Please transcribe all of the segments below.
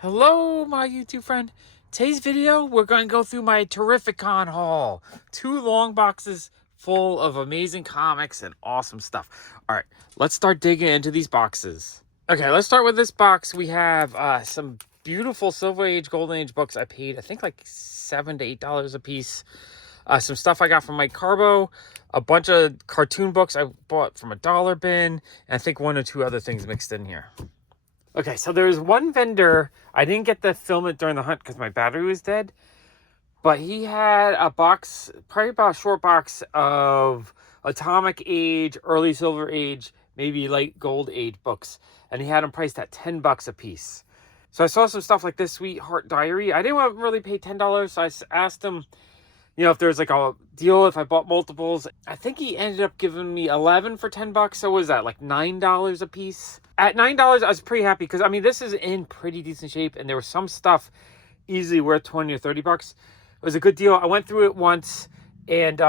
Hello, my YouTube friend. Today's video, we're going to go through my TerrifiCon haul. 2 long boxes full of amazing comics and awesome stuff. All right, let's start digging into these boxes. Okay, let's start with this box. We have some beautiful Silver Age, Golden Age books. I paid, I think, like $7 to $8 a piece. Some stuff I got from Mike Carbo. A bunch of cartoon books I bought from a dollar bin. And I think 1 or 2 other things mixed in here. Okay, so there's one vendor. I didn't get to film it during the hunt because my battery was dead. But he had a box, probably about a short box of Atomic Age, Early Silver Age, maybe Late Gold Age books. And he had them priced at $10 a piece. So I saw some stuff like this Sweetheart Diary. I didn't want to really pay $10, so I asked him, if there's like a deal if I bought multiples. I think he ended up giving me 11 for $10. So what was that, like $9 a piece? At $9, I was pretty happy because, this is in pretty decent shape. And there was some stuff easily worth 20 or $30. It was a good deal. I went through it once. And,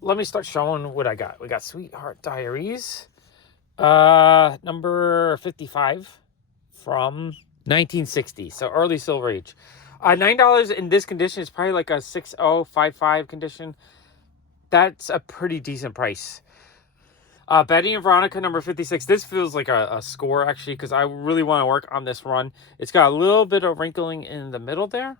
let me start showing what I got. We got Sweetheart Diaries. Number 55 from 1960. So early Silver Age. $9 in this condition is probably like a 6055 condition. That's a pretty decent price. Betty and Veronica, number 56. This feels like a score, actually, because I really want to work on this run. It's got a little bit of wrinkling in the middle there.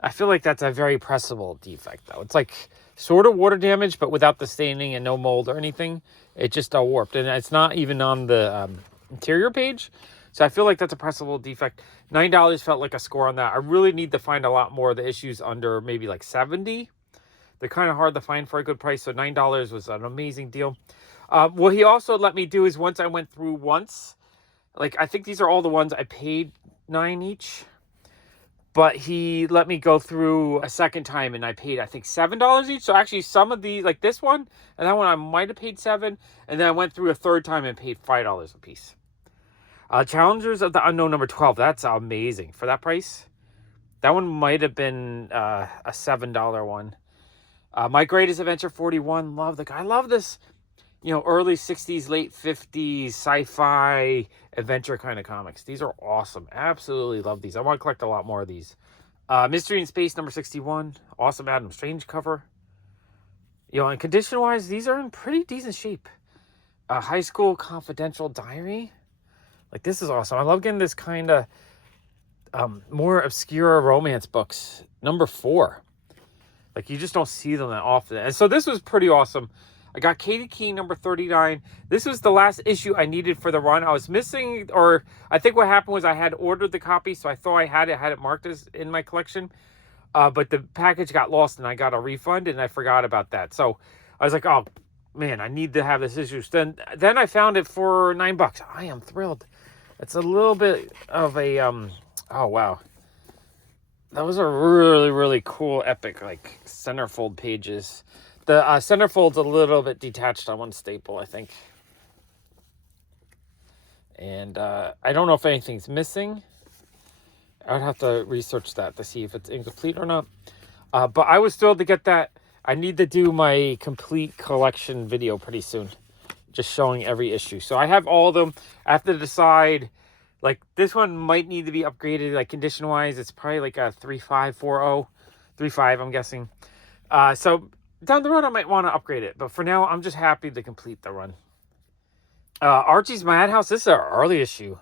I feel like that's a very pressable defect, though. It's like sort of water damage, but without the staining and no mold or anything. It just warped, and it's not even on the interior page. So I feel like that's a pressable defect. $9 felt like a score on that. I really need to find a lot more of the issues under maybe like 70. They're kind of hard to find for a good price. So $9 was an amazing deal. What he also let me do is once I went through once, like I think these are all the ones I paid $9 each. But he let me go through a second time and I paid, I think, $7 each. So actually some of these, like this one and that one, I might have paid $7. And then I went through a third time and paid $5 a piece. Challengers of the Unknown, number 12. That's amazing. For that price, that one might have been a $7 one. My Greatest Adventure 41. Love the guy. I love this, early 60s, late 50s sci-fi adventure kind of comics. These are awesome. Absolutely love these. I want to collect a lot more of these. Mystery in Space, number 61. Awesome Adam Strange cover. And condition-wise, these are in pretty decent shape. High School Confidential Diary. Like, this is awesome. I love getting this kind of more obscure romance books. Number 4. Like, you just don't see them that often. And so this was pretty awesome. I got Katie Keene, number 39. This was the last issue I needed for the run. I was missing, or I think what happened was I had ordered the copy, so I thought I had it marked as in my collection. But the package got lost, and I got a refund, and I forgot about that. So I was like, oh, man, I need to have this issue. Then I found it for $9. I am thrilled. It's a little bit of a, oh, wow. That was a really, really cool, epic, like, centerfold pages. The centerfold's a little bit detached on one staple, I think. And I don't know if anything's missing. I would have to research that to see if it's incomplete or not. But I was thrilled to get that. I need to do my complete collection video pretty soon. Just showing every issue. So I have all of them. I have to decide, like, this one might need to be upgraded, like, condition-wise. It's probably like a 3540. 35, I'm guessing. So down the road, I might want to upgrade it. But for now, I'm just happy to complete the run. Archie's Madhouse. This is our early issue.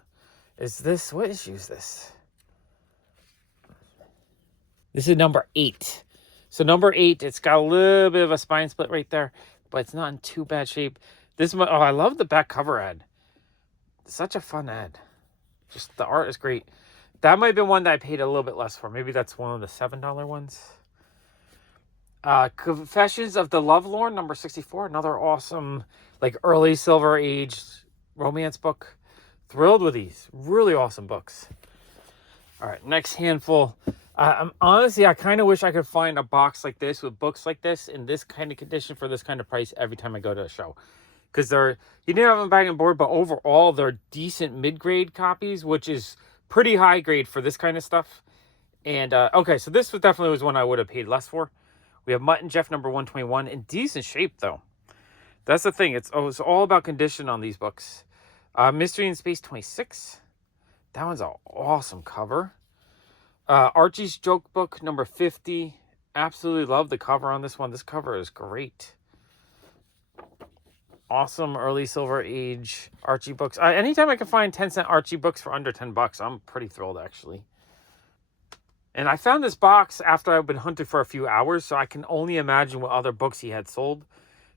What issue is this? This is number 8. So number 8, it's got a little bit of a spine split right there. But it's not in too bad shape. I love the back cover ad. Such a fun ad. Just the art is great. That might have been one that I paid a little bit less for. Maybe that's one of the $7 ones. Confessions of the Lovelorn, number 64. Another awesome, like, early Silver Age romance book. Thrilled with these. Really awesome books. All right, next handful. Honestly, I kind of wish I could find a box like this with books like this in this kind of condition for this kind of price every time I go to a show. Because you didn't have them back on board, but overall they're decent mid-grade copies, which is pretty high grade for this kind of stuff. And okay, so this definitely was one I would have paid less for. We have Mutt and Jeff, number 121, in decent shape though. That's the thing. It's all about condition on these books. Mystery in Space 26. That one's an awesome cover. Archie's Joke Book, number 50. Absolutely love the cover on this one. This cover is great. Awesome early Silver Age Archie books. Anytime I can find 10-cent Archie books for under $10, I'm pretty thrilled, actually. And I found this box after I've been hunting for a few hours, so I can only imagine what other books he had sold.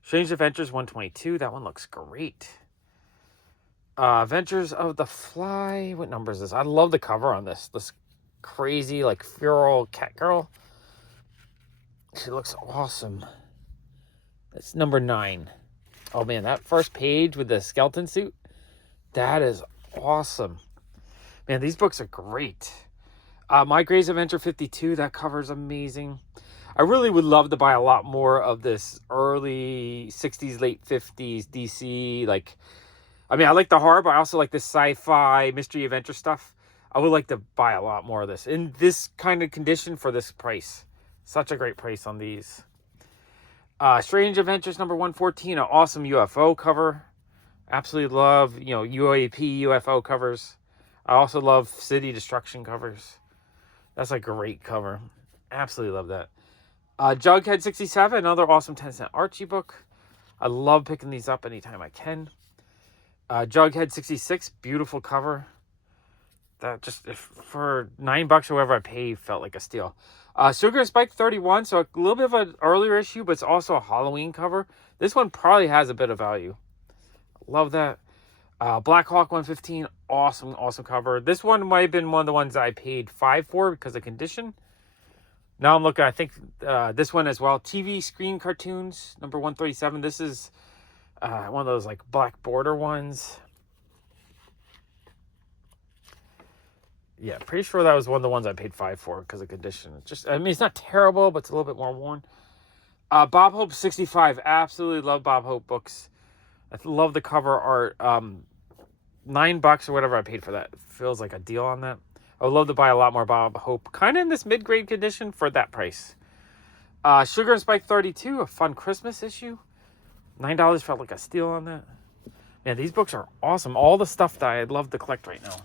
Strange Adventures 122. That one looks great. Adventures of the Fly. What number is this? I love the cover on this. This crazy, like, feral cat girl. She looks awesome. It's number 9. Oh, man, that first page with the skeleton suit. That is awesome. Man, these books are great. My Gray's Adventure 52. That cover is amazing. I really would love to buy a lot more of this early 60s, late 50s DC, like... I mean, I like the horror, but I also like this sci-fi, mystery adventure stuff. I would like to buy a lot more of this in this kind of condition for this price. Such a great price on these. Strange Adventures number 114, an awesome UFO cover. Absolutely love, UAP UFO covers. I also love City Destruction covers. That's a great cover. Absolutely love that. Jughead 67, another awesome 10-cent Archie book. I love picking these up anytime I can. Jughead 66, beautiful cover. That just, for $9 or whatever I paid, felt like a steal. Sugar Spike 31, so a little bit of an earlier issue, but it's also a Halloween cover. This one probably has a bit of value. Love that. Black Hawk 115, awesome cover. This one might have been one of the ones I paid $5 for because of condition. Now I'm looking, I think this one as well. TV Screen Cartoons, number 137. This is one of those like black border ones. Yeah, pretty sure that was one of the ones I paid $5 for because of condition. It's not terrible, but it's a little bit more worn. Bob Hope 65. Absolutely love Bob Hope books. I love the cover art. $9 or whatever I paid for that. Feels like a deal on that. I would love to buy a lot more Bob Hope. Kind of in this mid-grade condition for that price. Sugar and Spike 32. A fun Christmas issue. $9 felt like a steal on that. Yeah, these books are awesome. All the stuff that I'd love to collect right now.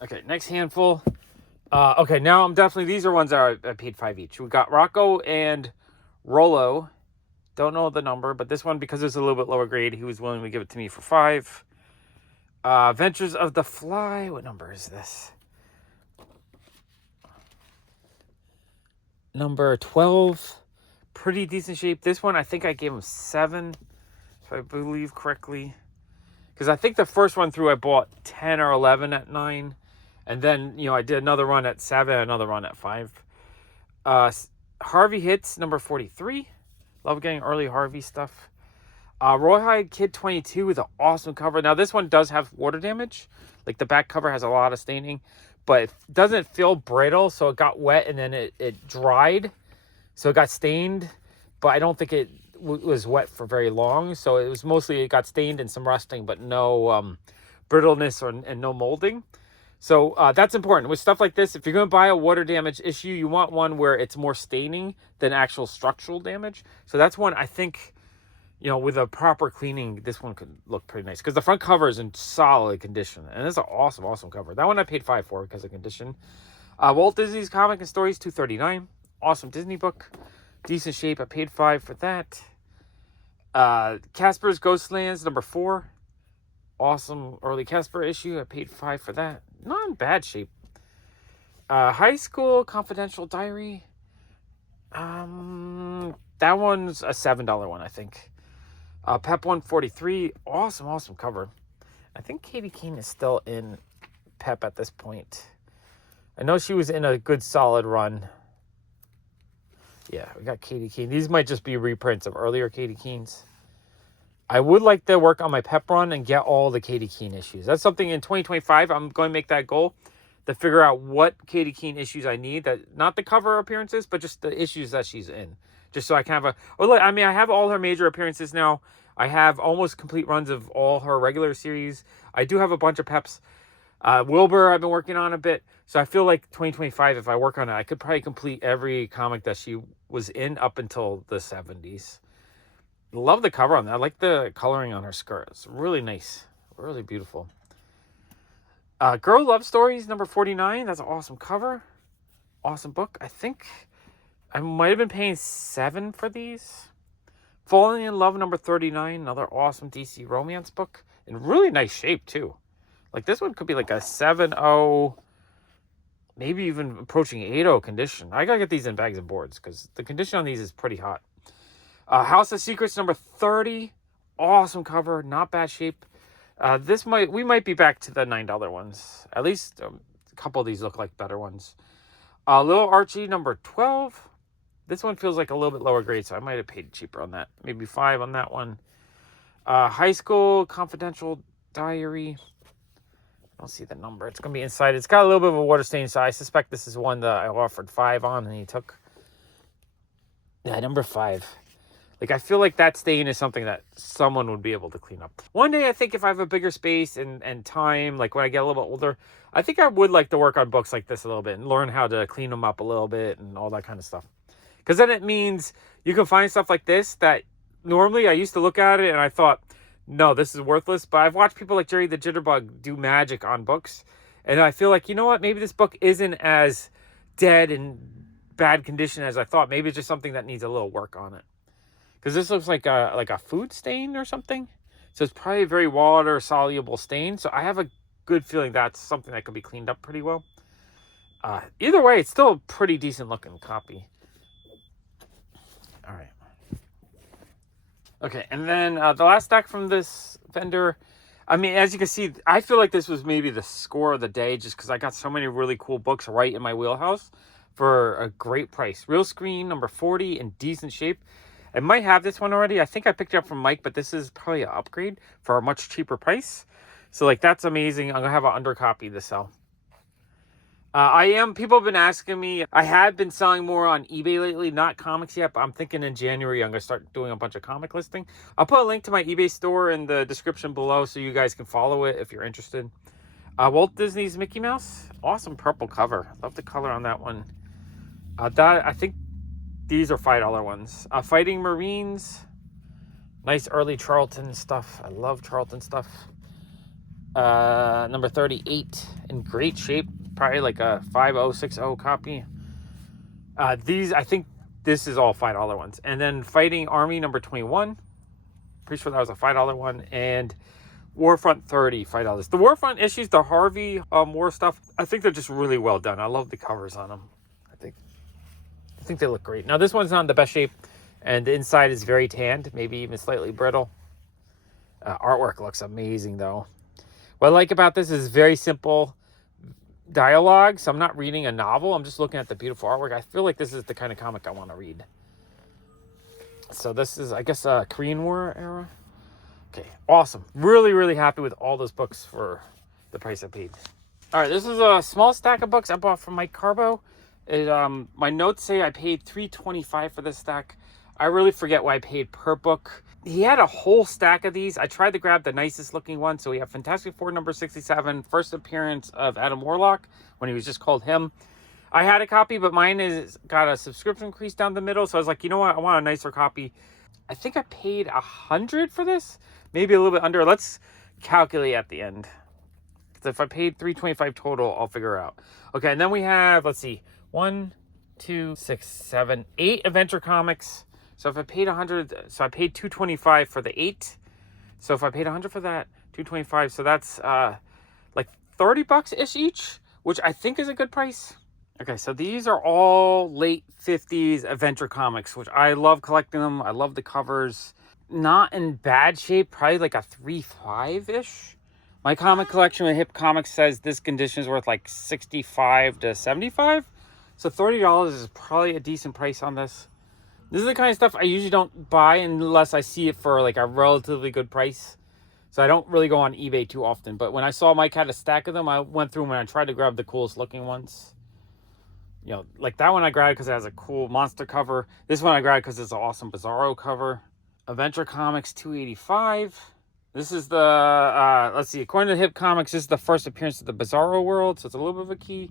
Okay, next handful. Okay, now these are ones that I paid $5 each. We got Rocco and Rollo. Don't know the number, but this one, because it's a little bit lower grade, he was willing to give it to me for $5. Adventures of the Fly. What number is this? Number 12. Pretty decent shape. This one, I think I gave him 7. If I believe correctly. Because I think the first one through I bought 10 or 11 at 9. And then, I did another run at 7, another run at 5. Harvey Hits, number 43. Love getting early Harvey stuff. Rawhide Kid 22 with an awesome cover. Now, this one does have water damage. Like, the back cover has a lot of staining. But it doesn't feel brittle, so it got wet and then it dried. So it got stained. But I don't think it was wet for very long, so it got stained and some rusting, but no brittleness and no molding. So that's important with stuff like this. If you're going to buy a water damage issue, you want one where it's more staining than actual structural damage. So that's one I think, with a proper cleaning, this one could look pretty nice because the front cover is in solid condition, and it's an awesome cover. That one I paid $5 for because of condition. Walt Disney's Comic and Stories 239, awesome Disney book. Decent shape. I paid $5 for that. Casper's Ghostlands, number 4. Awesome early Casper issue. I paid $5 for that. Not in bad shape. High School Confidential Diary. That one's a $7 one, I think. Pep 143. Awesome cover. I think Katie Keene is still in Pep at this point. I know she was in a good solid run. Yeah, we got Katie Keene. These might just be reprints of earlier Katie Keenes. I would like to work on my Pep run and get all the Katie Keene issues. That's something in 2025. I'm going to make that goal to figure out what Katie Keene issues I need. That not the cover appearances, but just the issues that she's in. Just so I can have I have all her major appearances now. I have almost complete runs of all her regular series. I do have a bunch of Peps. Wilbur, I've been working on a bit. So I feel like 2025, if I work on it, I could probably complete every comic that she was in up until the 70s. Love the cover on that. I like the coloring on her skirt. It's really nice. Really beautiful. Girl Love Stories, number 49. That's an awesome cover. Awesome book. I think I might have been paying $7 for these. Falling in Love, number 39. Another awesome DC romance book. In really nice shape, too. Like, this one could be like a 7.0, maybe even approaching 8.0 condition. I gotta get these in bags and boards because the condition on these is pretty hot. House of Secrets, number 30. Awesome cover. Not bad shape. We might be back to the $9 ones. At least a couple of these look like better ones. Little Archie, number 12. This one feels like a little bit lower grade, so I might have paid cheaper on that. Maybe $5 on that one. High School Confidential Diary. I don't see the number. It's going to be inside. It's got a little bit of a water stain, so I suspect this is one that I offered $5 on, and he took. Yeah, number 5. Like, I feel like that stain is something that someone would be able to clean up. One day, I think if I have a bigger space and time, like when I get a little bit older, I think I would like to work on books like this a little bit and learn how to clean them up a little bit and all that kind of stuff. Because then it means you can find stuff like this that normally I used to look at it and I thought, no, this is worthless. But I've watched people like Jerry the Jitterbug do magic on books. And I feel like, you know what? Maybe this book isn't as dead and bad condition as I thought. Maybe it's just something that needs a little work on it. Because this looks like a food stain or something. So it's probably a very water-soluble stain. So I have a good feeling that's something that could be cleaned up pretty well. Either way, it's still a pretty decent-looking copy. All right. Okay, and then the last stack from this vendor. I mean, as you can see, I feel like this was maybe the score of the day just because I got so many really cool books right in my wheelhouse for a great price. Real Screen, number 40, in decent shape. I might have this one already. I think I picked it up from Mike, but this is probably an upgrade for a much cheaper price. So, like, that's amazing. I'm going to have an undercopy to sell. People have been asking me. I have been selling more on eBay lately, not comics yet, but I'm thinking in January I'm going to start doing a bunch of comic listing. I'll put a link to my eBay store in the description below so you guys can follow it if you're interested. Walt Disney's Mickey Mouse. Awesome purple cover. Love the color on that one. I think these are $5 ones. Fighting Marines. Nice early Charlton stuff. I love Charlton stuff. Number 38 in great shape. Probably like a 5060 copy. I think this is all $5 ones. And then Fighting Army number 21. Pretty sure that was a $5 one. And Warfront 30, $5. The Warfront issues, the Harvey War stuff, I think they're just really well done. I love the covers on them. I think they look great. Now, this one's not in the best shape, and the inside is very tanned, maybe even slightly brittle. Artwork looks amazing, though. What I like about this is very simple dialogue, so I'm not reading a novel. I'm just looking at the beautiful artwork. I feel like this is the kind of comic I want to read. So this is, I guess, Korean War era. Okay, awesome. Really, really happy with all those books for the price I paid. All right, this is a small stack of books I bought from Mike Carbo. My notes say I paid $3.25 for this stack. I really forget what I paid per book. He had a whole stack of these. I tried to grab the nicest looking one. So we have Fantastic Four number 67, first appearance of Adam Warlock when he was just called him. I had a copy, but mine is got a subscription crease down the middle. So I was like, you know what? I want a nicer copy. I think I paid $100 for this. Maybe a little bit under. Let's calculate at the end. Because if I paid $3.25 total, I'll figure it out. Okay, and then we have, let's see. 1, 2, 6, 7, 8 adventure comics. So if I paid $100, so I paid $2.25 for the 8. So if I paid $100 for that, $2.25, so that's like $30 each, which I think is a good price. Okay, so these are all late 50s adventure comics, which I love collecting them. I love the covers. Not in bad shape, probably like a 3.5-ish. My comic collection with Hip Comics says this condition is worth like $65 to $75. So $30 is probably a decent price on this. This is the kind of stuff I usually don't buy unless I see it for like a relatively good price. So I don't really go on eBay too often. But when I saw Mike had a stack of them, I went through them and I tried to grab the coolest looking ones. You know, like that one I grabbed because it has a cool monster cover. This one I grabbed because it's an awesome Bizarro cover. Adventure Comics $2.85. This is the, let's see, according to Hip Comics, this is the first appearance of the Bizarro world. So it's a little bit of a key.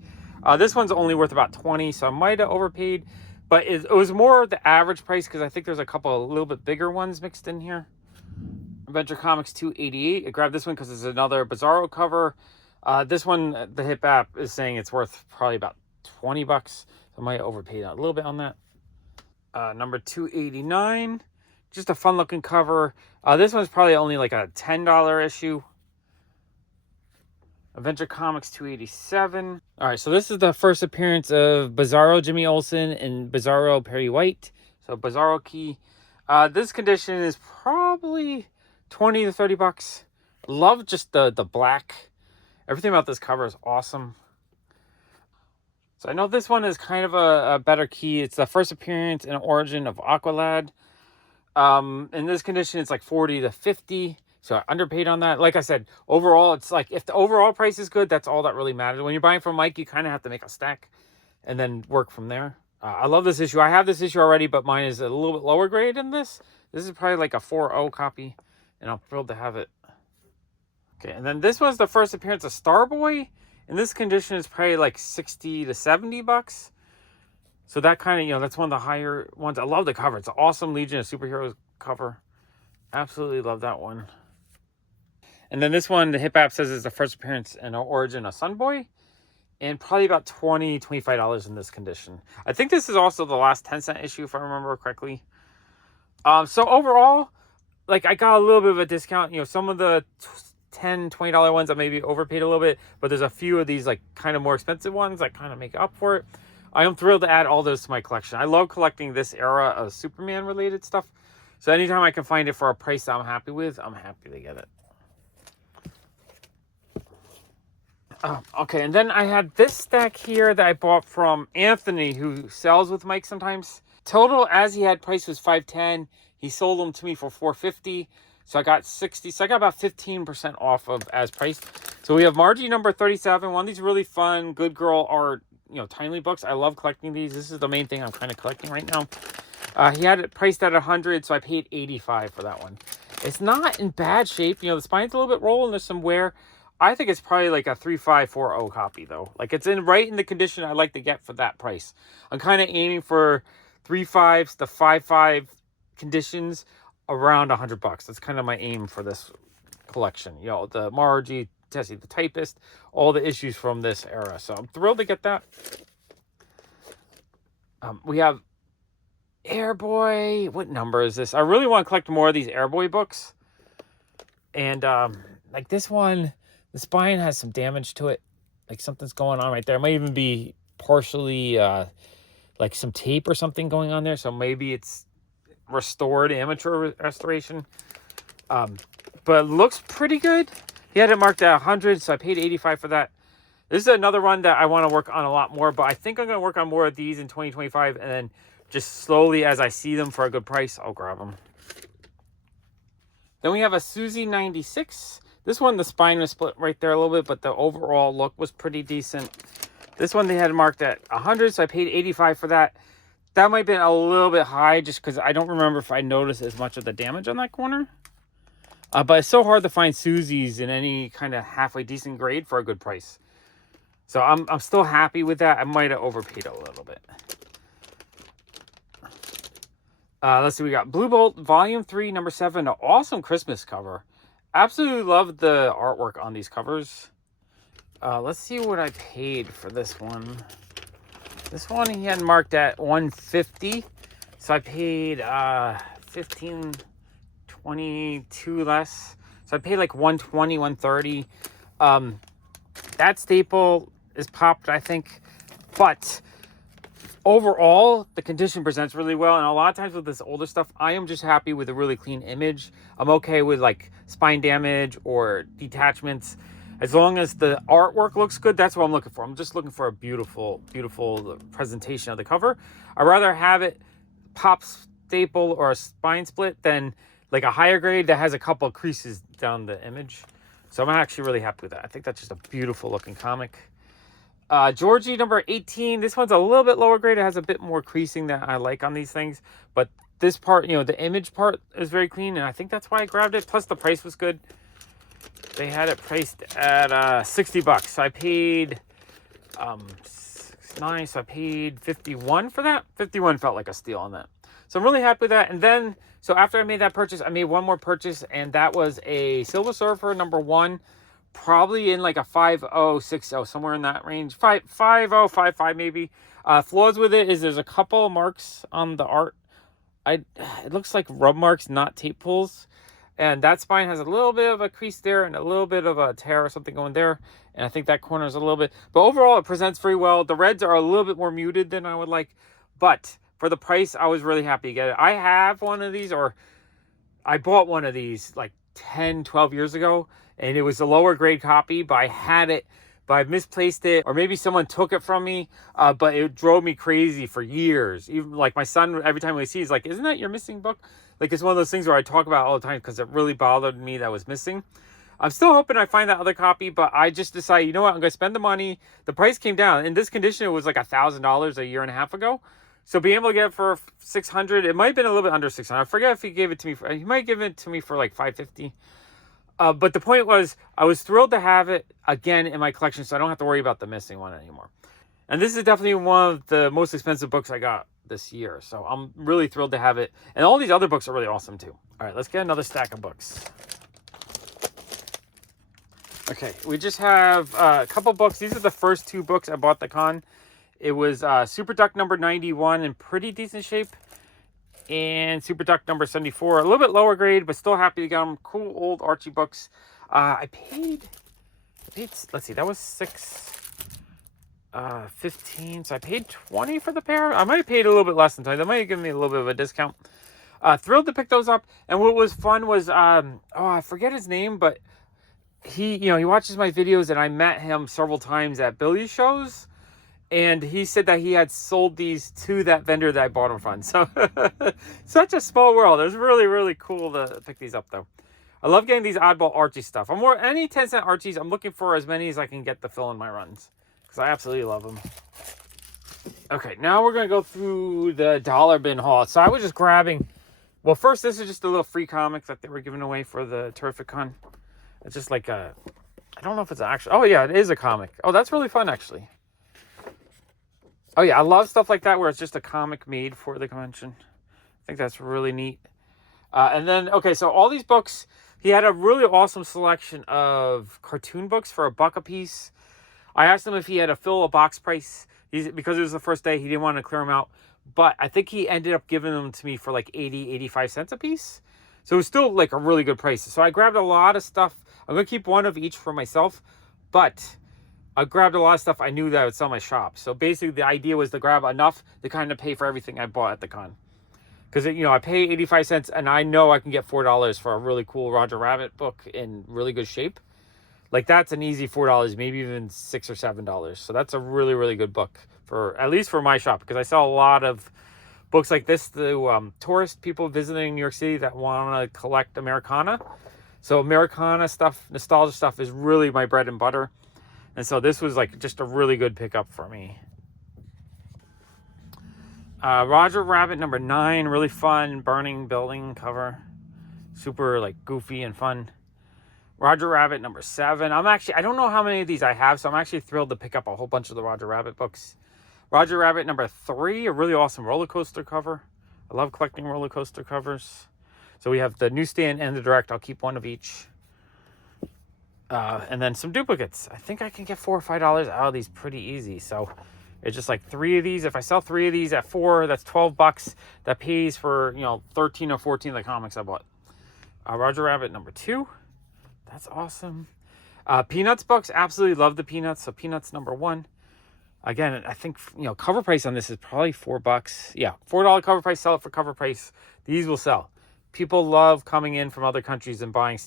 This one's only worth about $20, so I might have overpaid. But it was more the average price because I think there's a couple of little bit bigger ones mixed in here. Adventure Comics $2.88. I grabbed this one because it's another Bizarro cover. This one, the Hip app is saying it's worth probably about $20. So I might overpay a little bit on that. Number 289, just a fun looking cover. This one's probably only like a $10 issue. Adventure Comics 287. All right, so this is the first appearance of Bizarro Jimmy Olsen and Bizarro Perry White. So Bizarro key. This condition is probably $20 to $30. Love just the black. Everything about this cover is awesome. So I know this one is kind of a better key. It's the first appearance and origin of Aqualad. In this condition, it's like $40 to $50. So I underpaid on that. Like I said, overall, it's like if the overall price is good, that's all that really matters. When you're buying from Mike, you kind of have to make a stack and then work from there. I love this issue. I have this issue already, but mine is a little bit lower grade than this. This is probably like a 4.0 copy, and I'm thrilled to have it. Okay, and then this was the first appearance of Starboy. In this condition, it's probably like $60 to $70. So that kind of, that's one of the higher ones. I love the cover. It's an awesome Legion of Superheroes cover. Absolutely love that one. And then this one, the Hip app says is the first appearance and origin of Sunboy. And probably about $20, $25 in this condition. I think this is also the last 10-cent issue, if I remember correctly. So overall, like I got a little bit of a discount. Some of the $10, $20 ones I maybe overpaid a little bit. But there's a few of these like kind of more expensive ones that kind of make up for it. I am thrilled to add all those to my collection. I love collecting this era of Superman related stuff. So anytime I can find it for a price that I'm happy with, I'm happy to get it. Okay, and then I had this stack here that I bought from Anthony, who sells with Mike sometimes. Total, as he had price, was $510. He sold them to me for $450. So I got 60. So I got about 15% off of as priced. So we have Margie number 37. One of these really fun, good girl art, timely books. I love collecting these. This is the main thing I'm kind of collecting right now. He had it priced at $100, so I paid $85 for that one. It's not in bad shape. The spine's a little bit rolled and there's some wear. I think it's probably like a 3540 copy though. Like it's right in the condition I like to get for that price. I'm kind of aiming for 3.5s to 5.5 conditions around $100. That's kind of my aim for this collection. The Margie, Tessie the Typist, all the issues from this era. So I'm thrilled to get that. We have Airboy. What number is this? I really want to collect more of these Airboy books. And like this one, the spine has some damage to it. Like something's going on right there. It might even be partially like some tape or something going on there. So maybe it's restored amateur restoration. But it looks pretty good. He had it marked at 100, so I paid $85 for that. This is another one that I want to work on a lot more, but I think I'm going to work on more of these in 2025, and then just slowly as I see them for a good price, I'll grab them. Then we have a Susie 96. This one, the spine was split right there a little bit, but the overall look was pretty decent. This one they had marked at 100, so I paid $85 for that. That might have been a little bit high just because I don't remember if I noticed as much of the damage on that corner. But it's so hard to find Susies in any kind of halfway decent grade for a good price. So I'm still happy with that. I might have overpaid a little bit. Let's see, we got Blue Bolt Volume 3, number 7, an awesome Christmas cover. Absolutely love the artwork on these covers. Let's see what I paid for this one. This one he had marked at $150, so I paid $15, $22 less. So I paid like $120, $130. That staple is popped, I think, but overall, the condition presents really well, and a lot of times with this older stuff, I am just happy with a really clean image. I'm okay with like spine damage or detachments. As long as the artwork looks good, that's what I'm looking for. I'm just looking for a beautiful, beautiful presentation of the cover. I'd rather have it pop staple or a spine split than like a higher grade that has a couple of creases down the image. So I'm actually really happy with that. I think that's just a beautiful looking comic. Georgie number 18. This one's a little bit lower grade. It has a bit more creasing that I like on these things. But this part, the image part is very clean. And I think that's why I grabbed it. Plus the price was good. They had it priced at $60. So I paid $9. So I paid $51 for that. $51 felt like a steal on that. So I'm really happy with that. And then, so after I made that purchase, I made one more purchase. And that was a Silver Surfer number 1. probably in like a 5060, somewhere in that range. 5055 maybe. Flaws with it is there's a couple marks on the art. It looks like rub marks, not tape pulls. And that spine has a little bit of a crease there and a little bit of a tear or something going there. And I think that corner is a little bit, but overall it presents very well. The reds are a little bit more muted than I would like, but for the price, I was really happy to get it. I have one of these, or I bought one of these like 10, 12 years ago, and it was a lower grade copy, but I had it, but I misplaced it, or maybe someone took it from me, but it drove me crazy for years. Even like my son, every time we see, he's like, isn't that your missing book? Like, it's one of those things where I talk about all the time because it really bothered me that was missing. I'm still hoping I find that other copy, but I just decided, you know what, I'm going to spend the money. The price came down. In this condition, it was like $1,000 a year and a half ago. So being able to get it for $600, it might have been a little bit under $600. I forget if he gave it to me. He might give it to me for like $550. But the point was, I was thrilled to have it again in my collection, so I don't have to worry about the missing one anymore. And this is definitely one of the most expensive books I got this year. So I'm really thrilled to have it. And all these other books are really awesome too. All right, let's get another stack of books. Okay, we just have a couple books. These are the first two books I bought at the con. It was Super Duck number 91 in pretty decent shape, and Super Duck number 74, a little bit lower grade, but still happy to get them. Cool old Archie books. I paid, let's see, that was $15, so I paid $20 for the pair. I might have paid a little bit less than $20. They might have given me a little bit of a discount. Thrilled to pick those up. And what was fun was, I forget his name, but he watches my videos, and I met him several times at Billy's shows. And he said that he had sold these to that vendor that I bought them from. So, such a small world. It was really, really cool to pick these up, though. I love getting these oddball Archie stuff. Any 10-cent Archies, I'm looking for as many as I can get to fill in my runs, because I absolutely love them. Okay, now we're going to go through the dollar bin haul. So I was just grabbing... Well, first, this is just a little free comic that they were giving away for the TerrifiCon. It's just like a... I don't know if it's an actual... Oh, yeah, it is a comic. Oh, that's really fun, actually. Oh, yeah, I love stuff like that where it's just a comic made for the convention. I think that's really neat. And then, okay, so all these books, he had a really awesome selection of cartoon books for $1 a piece. I asked him if he had a fill a box price. Because it was the first day, he didn't want to clear them out. But I think he ended up giving them to me for like 80, 85 cents a piece. So it was still like a really good price. So I grabbed a lot of stuff. I'm going to keep one of each for myself. But I grabbed a lot of stuff I knew that I would sell my shop. So basically the idea was to grab enough to kind of pay for everything I bought at the con. Because, I pay 85 cents and I know I can get $4 for a really cool Roger Rabbit book in really good shape. Like, that's an easy $4, maybe even $6 or $7. So that's a really, really good book, at least for my shop. Because I sell a lot of books like this to tourist people visiting New York City that want to collect Americana. So Americana stuff, nostalgia stuff is really my bread and butter. And so this was like just a really good pickup for me. Roger Rabbit number 9, really fun, burning building cover. Super like goofy and fun. Roger Rabbit number 7. I don't know how many of these I have, so I'm actually thrilled to pick up a whole bunch of the Roger Rabbit books. Roger Rabbit number 3, a really awesome roller coaster cover. I love collecting roller coaster covers. So we have the newsstand and the direct. I'll keep one of each. And then some duplicates. I think I can get $4 or $5 out of these pretty easy. So it's just like 3 of these. If I sell 3 of these at 4, that's $12. That pays for 13 or 14 of the comics I bought. Roger Rabbit number 2. That's awesome. Peanuts books. Absolutely love the Peanuts. So Peanuts number 1. Again, I think cover price on this is probably $4. Yeah, $4 cover price. Sell it for cover price. These will sell. People love coming in from other countries and buying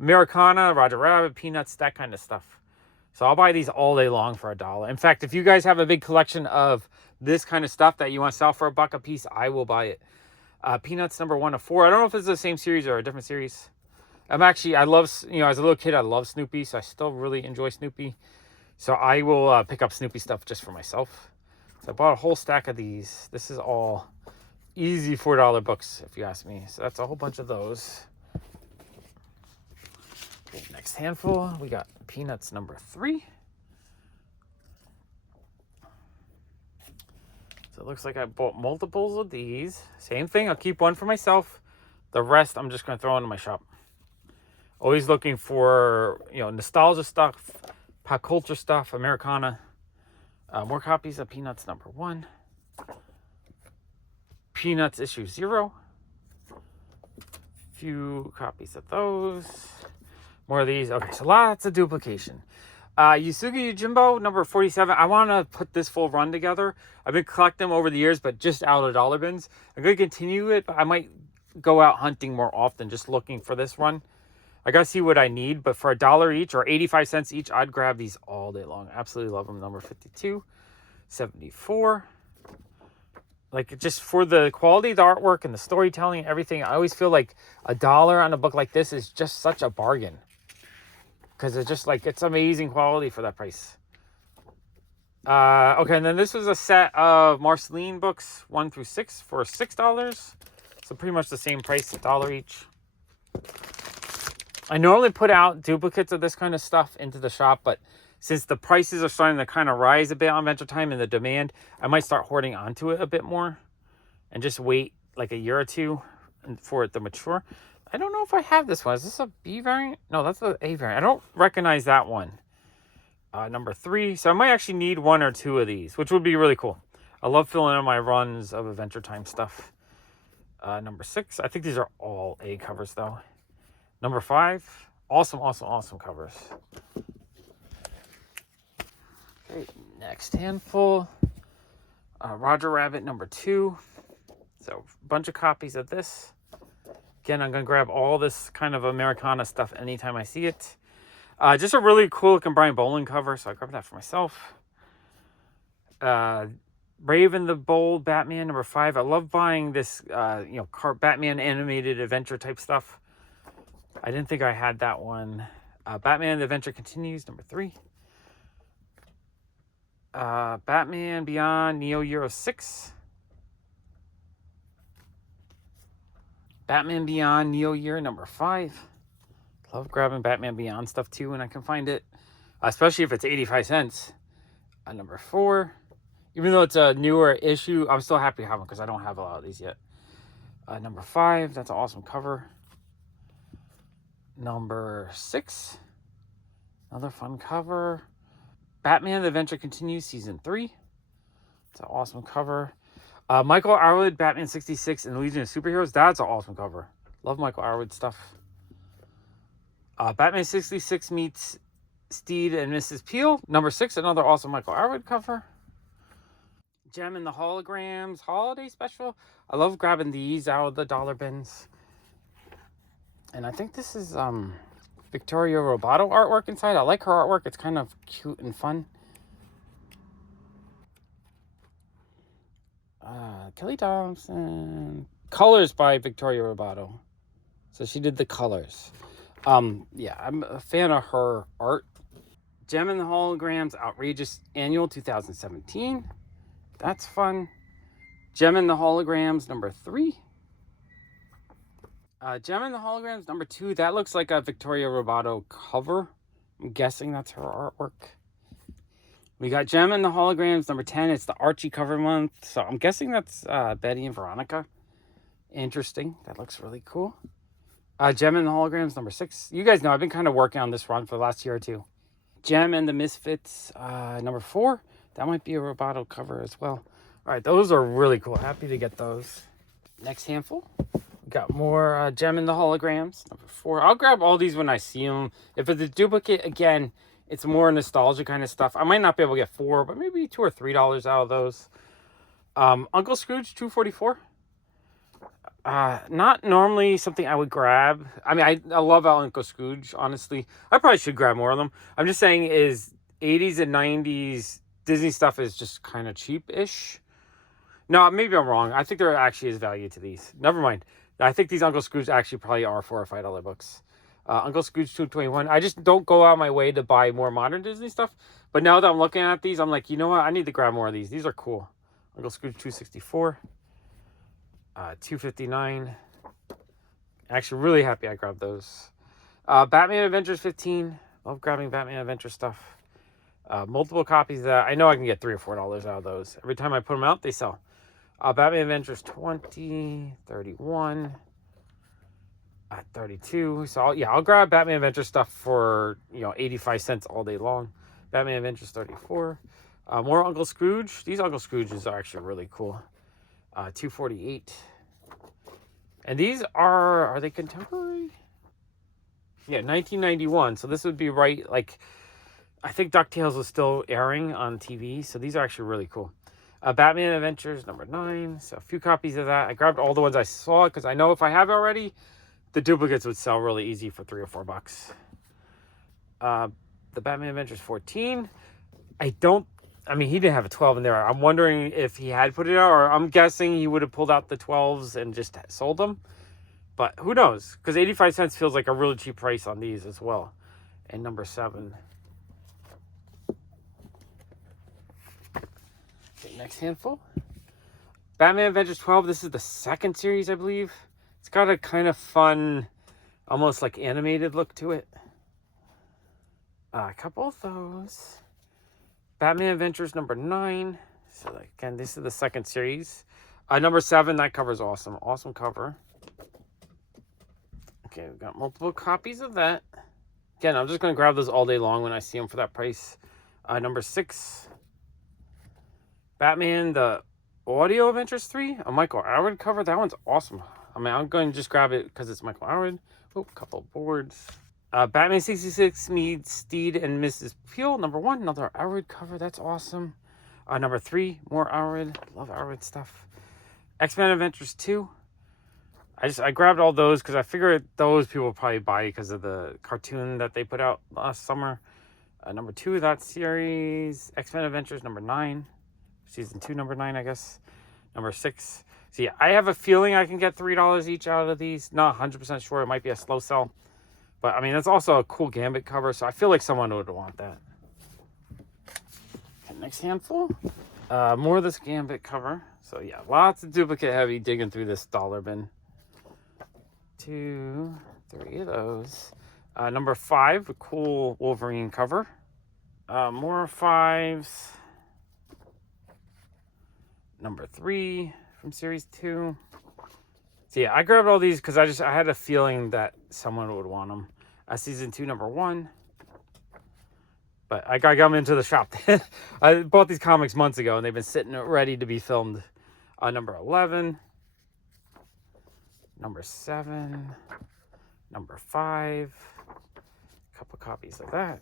Americana, Roger Rabbit, Peanuts, that kind of stuff. So I'll buy these all day long for $1. In fact, if you guys have a big collection of this kind of stuff that you want to sell for $1 a piece, I will buy it. Peanuts number 1 of 4. I don't know if it's the same series or a different series. I love, as a little kid, I love Snoopy, so I still really enjoy Snoopy. So I will pick up Snoopy stuff just for myself. So I bought a whole stack of these. This is all easy $4 books, if you ask me. So that's a whole bunch of those. Okay, next handful, we got Peanuts number 3. So it looks like I bought multiples of these. Same thing, I'll keep one for myself. The rest I'm just going to throw into my shop. Always looking for, nostalgia stuff, pop culture stuff, Americana. More copies of Peanuts #1. Peanuts issue 0. Few copies of those. More of these. Okay, so lots of duplication. Yusugi Yojimbo #47. I want to put this full run together. I've been collecting them over the years, but just out of dollar bins. I'm going to continue it, but I might go out hunting more often, just looking for this run. I got to see what I need, but for $1 each or 85 cents each, I'd grab these all day long. Absolutely love them. #52, 74. Like, just for the quality of the artwork and the storytelling and everything, I always feel like $1 on a book like this is just such a bargain. Because it's just like, it's amazing quality for that price. Okay, and then this was a set of Marceline books, 1 through 6, for $6. So pretty much the same price, $1 each. I normally put out duplicates of this kind of stuff into the shop, but since the prices are starting to kind of rise a bit on Adventure Time and the demand, I might start hoarding onto it a bit more and just wait like a year or two for it to mature. I don't know if I have this one. Is this a B variant? No, that's the A variant. I don't recognize that one. #3. So I might actually need 1 or 2 of these, which would be really cool. I love filling in my runs of Adventure Time stuff. #6. I think these are all A covers though. #5. Awesome covers. Okay, next handful. Roger Rabbit #2. So a bunch of copies of this. Again, I'm going to grab all this kind of Americana stuff anytime I see it. Just a really cool looking Brian Boland cover, so I grabbed that for myself. Brave and the Bold Batman #5. I love buying this, Batman animated adventure type stuff. I didn't think I had that one. Batman the Adventure Continues #3. Batman Beyond Neo Euro 6. Batman Beyond Neo Year #5. Love grabbing Batman Beyond stuff too when I can find it, especially if it's 85 cents. #4. Even though it's a newer issue, I'm still happy to have them because I don't have a lot of these yet. #5. That's an awesome cover. #6. Another fun cover. Batman The Adventure Continues Season 3. It's an awesome cover. Michael Arwood, Batman 66 and Legion of Superheroes. That's an awesome cover. Love Michael Arwood stuff. Batman 66 meets Steed and Mrs. Peel. #6, another awesome Michael Arwood cover. Gem and the Holograms Holiday Special. I love grabbing these out of the dollar bins. And I think this is Victoria Roboto artwork inside. I like her artwork. It's kind of cute and fun. Kelly Thompson. Colors by Victoria Roboto. So she did the colors. Yeah, I'm a fan of her art. Gem and the Holograms Outrageous Annual 2017. That's fun. Gem and the Holograms #3. Gem and the Holograms #2. That looks like a Victoria Roboto cover. I'm guessing that's her artwork. We got Gem and the Holograms #10. It's the Archie cover month. So I'm guessing that's Betty and Veronica. Interesting. That looks really cool. Gem and the Holograms #6. You guys know I've been kind of working on this run for the last year or two. Gem and the Misfits #4. That might be a Roboto cover as well. All right, those are really cool. Happy to get those. Next handful. We got more Gem and the Holograms #4. I'll grab all these when I see them. If it's a duplicate, again, it's more nostalgia kind of stuff. I might not be able to get 4, but maybe $2 or $3 out of those. Uncle Scrooge 244. Not normally something I would grab. I mean, I love Uncle Scrooge, honestly. I probably should grab more of them. I'm just saying is 80s and 90s Disney stuff is just kind of cheap-ish. No, maybe I'm wrong. I think there actually is value to these. Never mind. I think these Uncle Scrooge actually probably are $4 or $5 books. Uncle Scrooge 221. I just don't go out my way to buy more modern Disney stuff. But now that I'm looking at these, I'm like, you know what? I need to grab more of these. These are cool. Uncle Scrooge 264. 259. Actually, really happy I grabbed those. Batman Adventures 15. Love grabbing Batman Adventure stuff. Multiple copies of that. I know I can get $3 or $4 out of those. Every time I put them out, they sell. Batman Adventures 20, 31. at 32. So I'll grab Batman Adventures stuff for 85 cents all day long. Batman Adventures 34. More Uncle Scrooge. These Uncle Scrooges are actually really cool. 248. And these are they contemporary? Yeah, 1991. So this would be right, like, I think DuckTales was still airing on TV. So these are actually really cool. Batman Adventures number 9. So a few copies of that. I grabbed all the ones I saw because I know if I have it already, the duplicates would sell really easy for $3 or $4. The Batman Adventures 14. He didn't have a 12 in there. I'm wondering if he had put it out, or I'm guessing he would have pulled out the 12s and just sold them. But who knows? Because 85 cents feels like a really cheap price on these as well. And number 7. Okay, next handful. Batman Adventures 12. This is the second series, I believe. It's got a kind of fun, almost like animated look to it. A couple of those. Batman Adventures number 9. So again, this is the second series. Number 7, that cover's awesome. Awesome cover. Okay, we've got multiple copies of that. Again, I'm just going to grab those all day long when I see them for that price. Number 6. Batman, the Audio Adventures 3. A Michael Allred cover. That one's awesome. I'm going to just grab it because it's Michael Allred. Oh, couple of boards. Batman 66 meets Steed and Mrs. Peel. Number 1, another Allred cover. That's awesome. Number 3, more Allred. Love Allred stuff. X-Men Adventures 2. I grabbed all those because I figured those people would probably buy because of the cartoon that they put out last summer. Number 2 of that series. X-Men Adventures number 9. Season 2, number 9, I guess. Number 6. So yeah, I have a feeling I can get $3 each out of these. Not 100% sure. It might be a slow sell. But, that's also a cool Gambit cover, so I feel like someone would want that. Okay, next handful. More of this Gambit cover. So, yeah, lots of duplicate heavy digging through this dollar bin. 2, 3 of those. Number 5, a cool Wolverine cover. More 5s. Number 3 from Series 2. So, yeah, I grabbed all these because I had a feeling that someone would want them. Season 2, number 1. But I got them into the shop. I bought these comics months ago, and they've been sitting ready to be filmed. Number 11. Number 7. Number 5. A couple copies of that.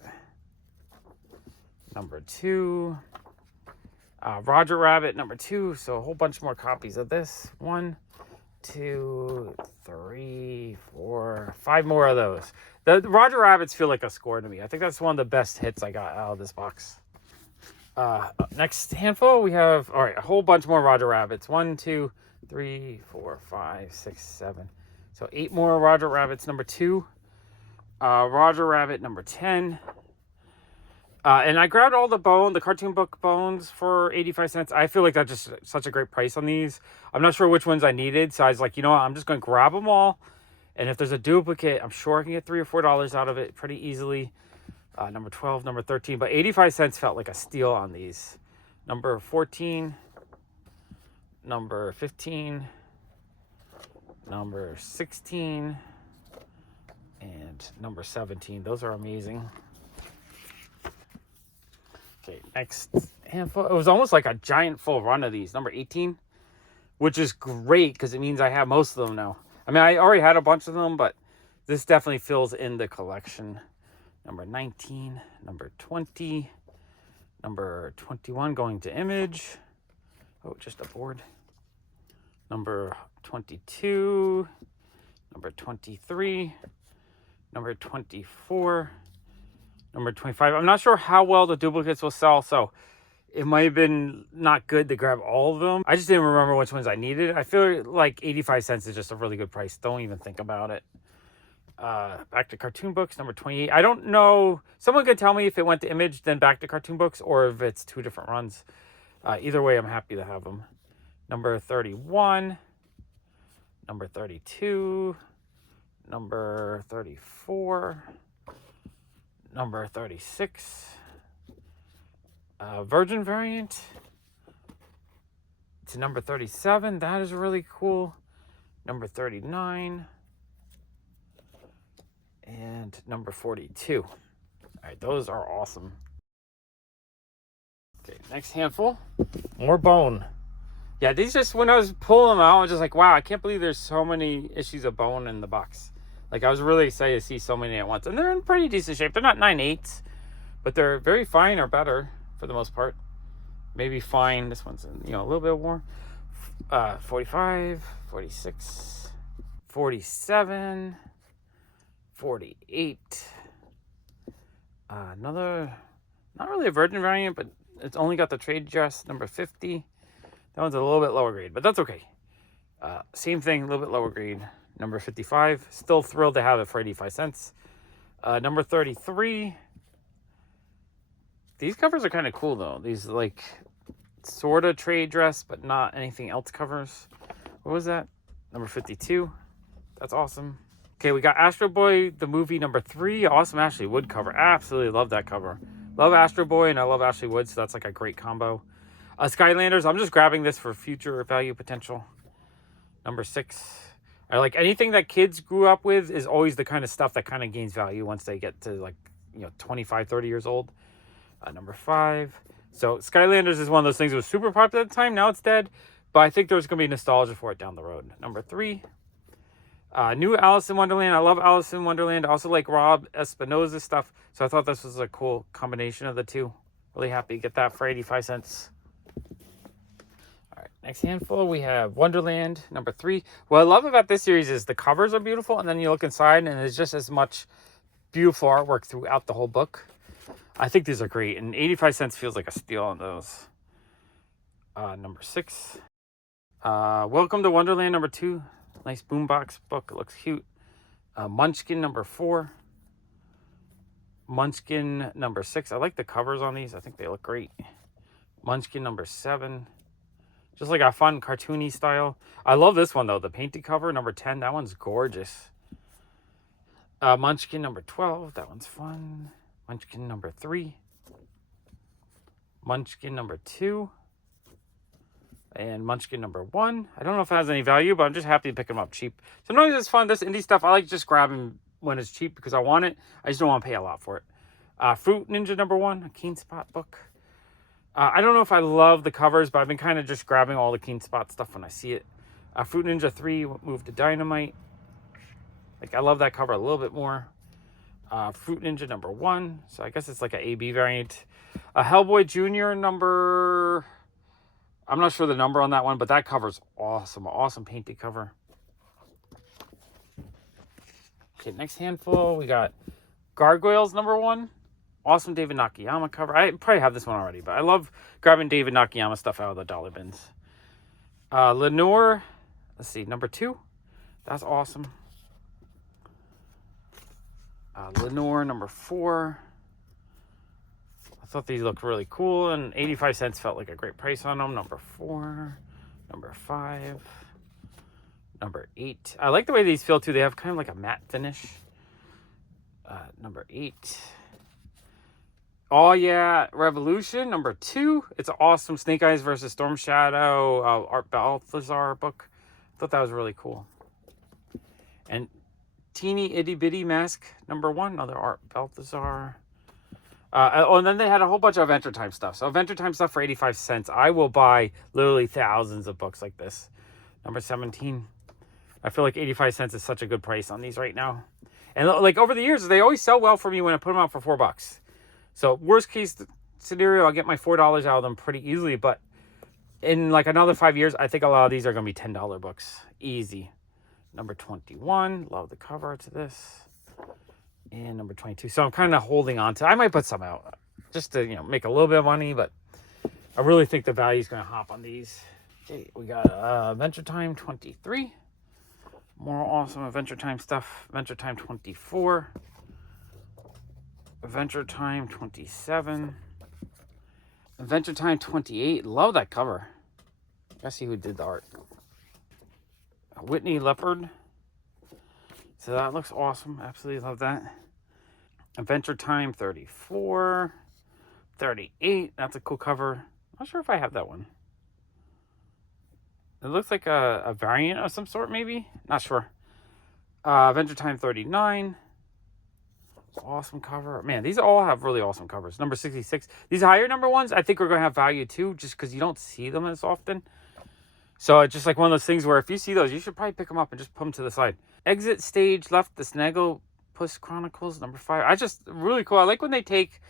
Number 2. Roger Rabbit, number 2. So a whole bunch more copies of this. 1, 2, 3, 4, 5 more of those. The Roger Rabbits feel like a score to me. I think that's one of the best hits I got out of this box. Next handful, we have, all right, a whole bunch more Roger Rabbits. 1, 2, 3, 4, 5, 6, 7. So 8 more Roger Rabbits, number 2. Roger Rabbit, number 10. And I grabbed all the cartoon book bones for 85 cents. I feel like that's just such a great price on these. I'm not sure which ones I needed. So I was like, you know what? I'm just going to grab them all. And if there's a duplicate, I'm sure I can get $3 or $4 out of it pretty easily. Number 12, number 13. But 85 cents felt like a steal on these. Number 14. Number 15. Number 16. And number 17. Those are amazing. Okay, next handful. It was almost like a giant full run of these. Number 18, which is great because it means I have most of them now. I already had a bunch of them, but this definitely fills in the collection. Number 19, number 20, number 21 going to Image. Oh, just a board. Number 22, number 23, number 24, number 25. I'm not sure how well the duplicates will sell, so it might have been not good to grab all of them. I just didn't remember which ones I needed. I feel like 85 cents is just a really good price. Don't even think about it. Back to cartoon books, number 28. I don't know. Someone could tell me if it went to Image, then back to cartoon books, or if it's 2 different runs. Either way, I'm happy to have them. Number 31. Number 32. Number 34. Number 36. Virgin variant to number 37. That is really cool. Number 39. and number 42. All right, those are awesome. Okay, next handful, more bone. Yeah, these just, when I was pulling them out, I was just like, wow, I can't believe there's so many issues of bone in the box. Like, I was really excited to see so many at once. And they're in pretty decent shape. They're not 9/8, but they're very fine or better for the most part. Maybe fine. This one's, a little bit more. 45, 46, 47, 48. Another, not really a virgin variant, but it's only got the trade dress, number 50. That one's a little bit lower grade, but that's okay. Same thing, a little bit lower grade. Number 55. Still thrilled to have it for 85 cents. Number 33. These covers are kind of cool, though. These, like, sort of trade dress, but not anything else covers. What was that? Number 52. That's awesome. Okay, we got Astro Boy, the movie, number 3. Awesome Ashley Wood cover. Absolutely love that cover. Love Astro Boy, and I love Ashley Wood, so that's like a great combo. Skylanders, I'm just grabbing this for future value potential. Number 6. I like anything that kids grew up with is always the kind of stuff that kind of gains value once they get to, like, 25, 30 years old. Number 5. So Skylanders is one of those things that was super popular at the time. Now it's dead, but I think there's going to be nostalgia for it down the road. Number 3. New Alice in Wonderland. I love Alice in Wonderland. I also like Rob Espinosa's stuff, so I thought this was a cool combination of the two. Really happy to get that for 85 cents. All right, next handful, we have Wonderland, number 3. What I love about this series is the covers are beautiful, and then you look inside, and there's just as much beautiful artwork throughout the whole book. I think these are great, and 85 cents feels like a steal on those. Number 6. Welcome to Wonderland, number 2. Nice boombox book. It looks cute. Munchkin, number 4. Munchkin, number 6. I like the covers on these. I think they look great. Munchkin, number 7. Just like a fun cartoony style. I love this one, though. The painted cover, number 10. That one's gorgeous. Munchkin, number 12. That one's fun. Munchkin, number 3. Munchkin, number 2. And Munchkin, number 1. I don't know if it has any value, but I'm just happy to pick them up cheap. Sometimes it's fun. This indie stuff, I like just grabbing when it's cheap because I want it. I just don't want to pay a lot for it. Fruit Ninja, number 1. A Keen Spot book. I don't know if I love the covers, but I've been kind of just grabbing all the Keen Spot stuff when I see it. Fruit Ninja 3, Move to Dynamite. Like, I love that cover a little bit more. Fruit Ninja, number 1. So I guess it's like an AB variant. Hellboy Jr., number... I'm not sure the number on that one, but that cover's awesome. Awesome painted cover. Okay, next handful. We got Gargoyles, number 1. Awesome David Nakayama cover. I probably have this one already, but I love grabbing David Nakayama stuff out of the dollar bins. Lenore, let's see, number 2. That's awesome. Lenore, number 4. I thought these looked really cool, and 85 cents felt like a great price on them. Number 4. Number 5. Number 8. I like the way these feel, too. They have kind of like a matte finish. Number 8. Oh, yeah, Revolution, number 2. It's an awesome Snake Eyes versus Storm Shadow Art Balthazar book. I thought that was really cool. And Teeny Itty Bitty Mask, number 1. Another Art Balthazar. And then they had a whole bunch of Adventure Time stuff. So Adventure Time stuff for 85 cents. I will buy literally thousands of books like this. Number 17. I feel like 85 cents is such a good price on these right now. And like over the years, they always sell well for me when I put them out for $4. So worst case scenario, I'll get my $4 out of them pretty easily. But in like another 5 years, I think a lot of these are going to be $10 books. Easy. Number 21. Love the cover to this. And number 22. So I'm kind of holding on to. I might put some out just to make a little bit of money. But I really think the value is going to hop on these. Okay, we got Adventure Time 23. More awesome Adventure Time stuff. Adventure Time 24. Adventure Time 27. Adventure Time 28. Love that cover. Let's see who did the art. Whitney Leopard. So that looks awesome. Absolutely love that. Adventure Time 34. 38. That's a cool cover. Not sure if I have that one. It looks like a variant of some sort, maybe. Not sure. Adventure Time 39. Awesome cover. Man, these all have really awesome covers. Number 66. These higher number ones, I think are going to have value too, just because you don't see them as often. So it's just like one of those things where if you see those, you should probably pick them up and just put them to the side. Exit Stage Left, the Snagglepuss Chronicles, number 5. I just, really cool. I like when they take,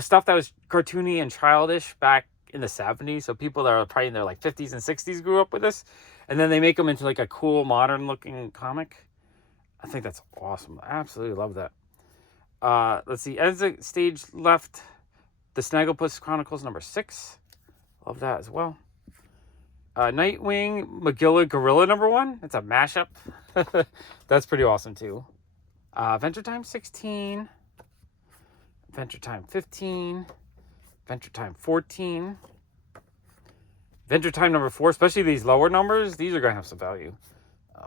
stuff that was cartoony and childish back in the 70s. So people that are probably in their like 50s and 60s grew up with this. And then they make them into like a cool, modern looking comic. I think that's awesome. I absolutely love that. Let's see. Exit Stage Left, the Snagglepuss Chronicles, number 6. Love that as well. Nightwing Magilla Gorilla, number 1. It's a mashup. That's pretty awesome too. Adventure Time 16. Adventure Time 15. Adventure Time 14. Adventure Time number 4, especially these lower numbers, these are going to have some value.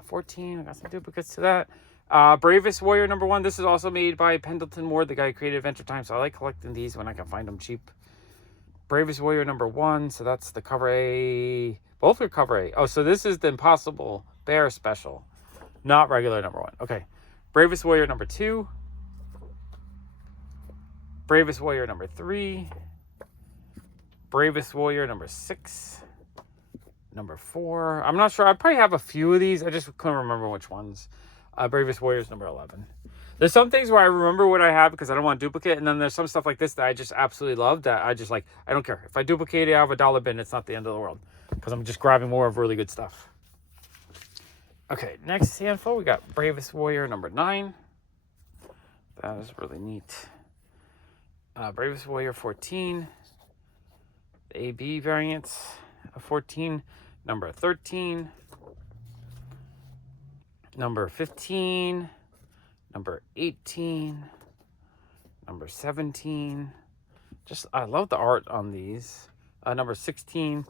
14, I got some duplicates to that. Bravest Warrior number 1. This is also made by Pendleton Ward, the guy who created Adventure Time. So I like collecting these when I can find them cheap. Bravest Warrior number 1. So that's the cover A. Both are cover A. Oh, so this is the Impossible Bear special, not regular number 1. Okay. Bravest Warrior number 2. Bravest Warrior number 3. Bravest Warrior number 6. Number 4. I'm not sure. I probably have a few of these. I just couldn't remember which ones. Bravest Warriors number 11. There's some things where I remember what I have because I don't want to duplicate. And then there's some stuff like this that I just absolutely love that I just like. I don't care. If I duplicate it out of a dollar bin, it's not the end of the world. Because I'm just grabbing more of really good stuff. Okay, next handful. We got Bravest Warrior number 9. That is really neat. Bravest Warrior 14. The AB variants of 14. Number 13. Number 15. Number 18. Number 17. I love the art on these. Number 16.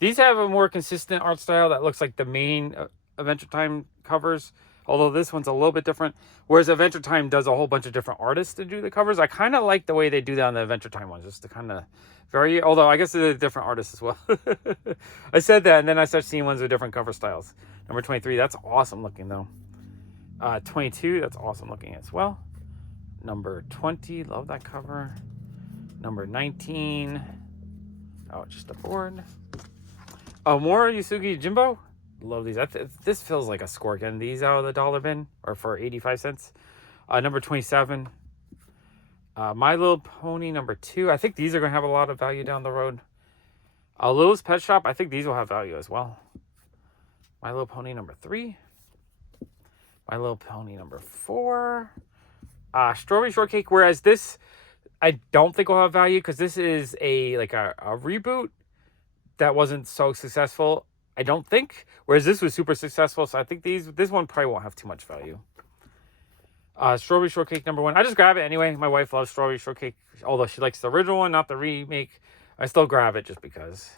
These have a more consistent art style that looks like the main Adventure Time covers. Although this one's a little bit different. Whereas Adventure Time does a whole bunch of different artists to do the covers. I kind of like the way they do that on the Adventure Time ones. Just to kind of vary. Although I guess they're different artists as well. I said that and then I started seeing ones with different cover styles. Number 23. That's awesome looking though. 22. That's awesome looking as well. Number 20. Love that cover. Number 19. Oh, just a board. Oh, more Yusugi Jimbo. Love these. This feels like a score getting these out of the dollar bin or for 85 cents. Number 27. My Little Pony number 2. I think these are going to have a lot of value down the road. Little's Pet Shop. I think these will have value as well. My Little Pony number 3. My Little Pony number 4. Strawberry Shortcake. Whereas this, I don't think will have value because this is a reboot that wasn't so successful. I don't think. Whereas this was super successful. So I think this one probably won't have too much value. Strawberry Shortcake number 1. I just grab it anyway. My wife loves Strawberry Shortcake. Although she likes the original one, not the remake. I still grab it just because.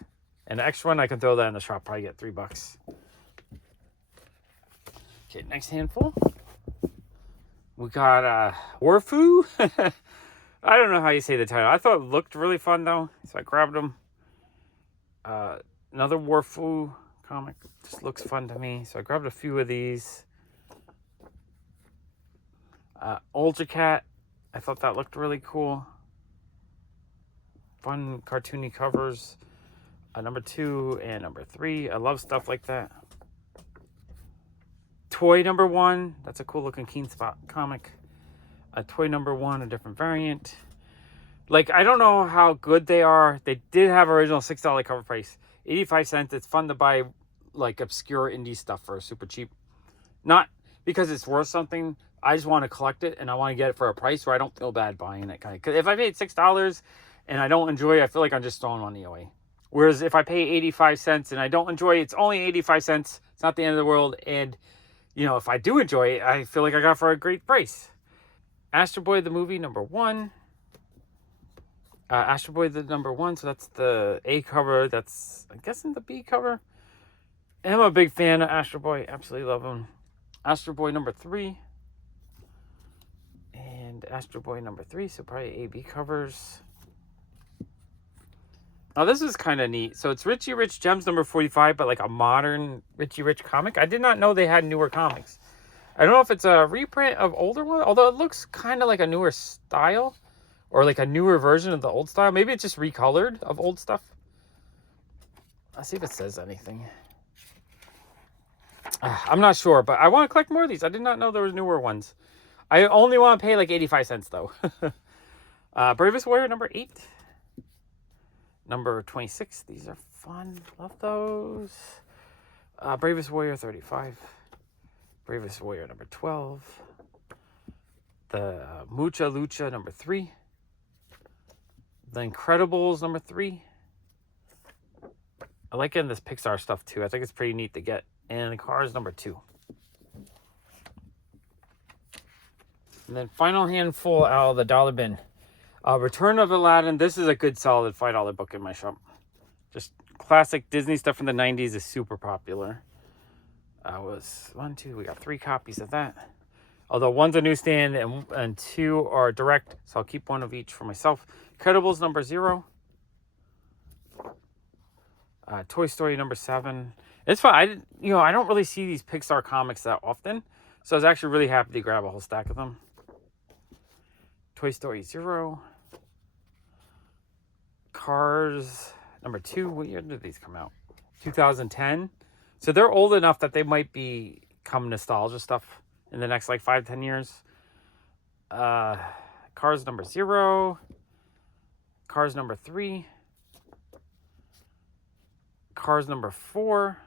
And the extra one, I can throw that in the shop. Probably get $3. Okay, next handful. We got Warfu. I don't know how you say the title. I thought it looked really fun though. So I grabbed them. Another Warfu comic. Just looks fun to me. So I grabbed a few of these. Ultra Cat. I thought that looked really cool. Fun cartoony covers. Number 2 and number 3. I love stuff like that. Toy number 1. That's a cool looking Keen Spot comic. Toy number 1, a different variant. Like, I don't know how good they are. They did have original $6 cover price. 85 cents. It's fun to buy like obscure indie stuff for super cheap. Not because it's worth something. I just want to collect it and I want to get it for a price where I don't feel bad buying it. Because if I paid $6 and I don't enjoy it, I feel like I'm just throwing money away. Whereas if I pay 85 cents and I don't enjoy it, it's only 85 cents. It's not the end of the world. And, if I do enjoy it, I feel like I got it for a great price. Astro Boy the movie number 1. Astro Boy the number 1. So that's the A cover. That's, I'm guessing, the B cover. I'm a big fan of Astro Boy. Absolutely love him. Astro Boy number 3. And Astro Boy number 3. So probably AB covers. Now this is kind of neat. So it's Richie Rich Gems number 45, but like a modern Richie Rich comic. I did not know they had newer comics. I don't know if it's a reprint of older one, although it looks kind of like a newer style or like a newer version of the old style. Maybe it's just recolored of old stuff. Let's see if it says anything. I'm not sure, but I want to collect more of these. I did not know there was newer ones. I only want to pay like 85 cents though. Bravest Warrior number 8. Number 26. These are fun. Love those. Bravest Warrior 35. Bravest Warrior number 12. The Mucha Lucha number 3. The Incredibles number 3. I like getting this Pixar stuff too. I think it's pretty neat to get. And the Cars number 2. And then final handful out of the dollar bin. Return of Aladdin. This is a good solid $5 book in my shop. Just classic Disney stuff from the 90s is super popular. We got 3 copies of that. Although one's a newsstand and 2 are direct, so I'll keep one of each for myself. Incredibles number 0. Toy Story number 7. It's fun. I don't really see these Pixar comics that often, so I was actually really happy to grab a whole stack of them. Toy Story 0. Cars number 2. What year did these come out? 2010. So they're old enough that they might become nostalgia stuff in the next like 5-10 years. Cars number 0. Cars number 3. Cars number 4.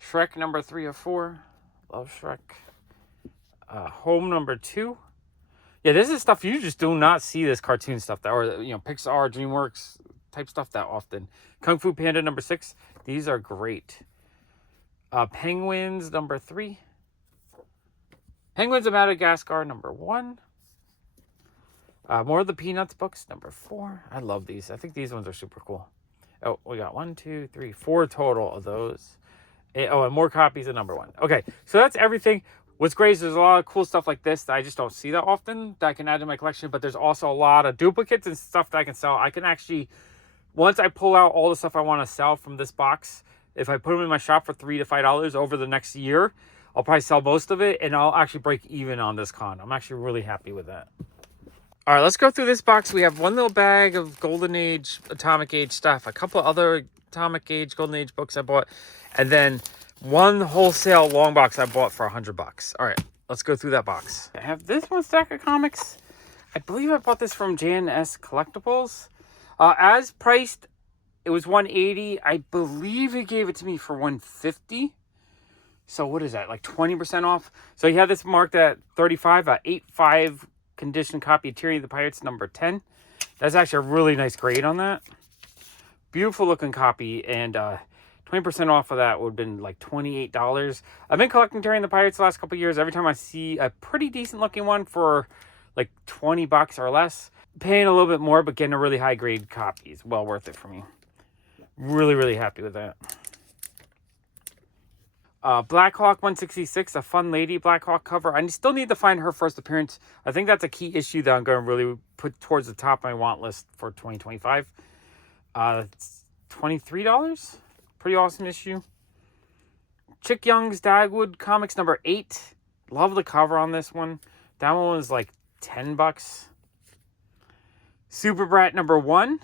Shrek number 3 of 4. Love Shrek. Home number 2. Yeah, this is stuff you just do not see, this cartoon stuff that, or Pixar, DreamWorks type stuff that often. Kung Fu Panda number 6. These are great. Penguins number 3. Penguins of Madagascar number 1. More of the Peanuts books number 4. I love these. I think these ones are super cool. Oh, we got 1, 2, 3, 4 total of those. And more copies of number 1. Okay, so that's everything. What's great is there's a lot of cool stuff like this that I just don't see that often that I can add to my collection, but there's also a lot of duplicates and stuff that I can sell. I can actually, once I pull out all the stuff I want to sell from this box, if I put them in my shop for $3 to $5 over the next year, I'll probably sell most of it, and I'll actually break even on this con. I'm actually really happy with that. All right, let's go through this box. We have one little bag of Golden Age, Atomic Age stuff, a couple other Atomic Age, Golden Age books I bought, and then one wholesale long box I bought for $100. All right, let's go through that box. I have this one stack of comics. I believe I bought this from J&S Collectibles. As priced, it was $180. I believe he gave it to me for $150. So what is that, like 20% off? So he had this marked at $35, a 8.5 condition copy of Tyranny of the Pirates number 10. That's actually a really nice grade on that. Beautiful looking copy, and 20% off of that would have been like $28. I've been collecting Tyranny of the Pirates the last couple of years. Every time I see a pretty decent looking one for like $20 or less, paying a little bit more but getting a really high grade copy is well worth it for me. Really, really happy with that. Black Hawk 166, a fun lady Black Hawk cover. I still need to find her first appearance. I think that's a key issue that I'm going to really put towards the top of my want list for 2025. It's $23. Pretty awesome issue. Chick Young's Dagwood Comics number 8. Love the cover on this one. That one was like $10. Super Brat number 1.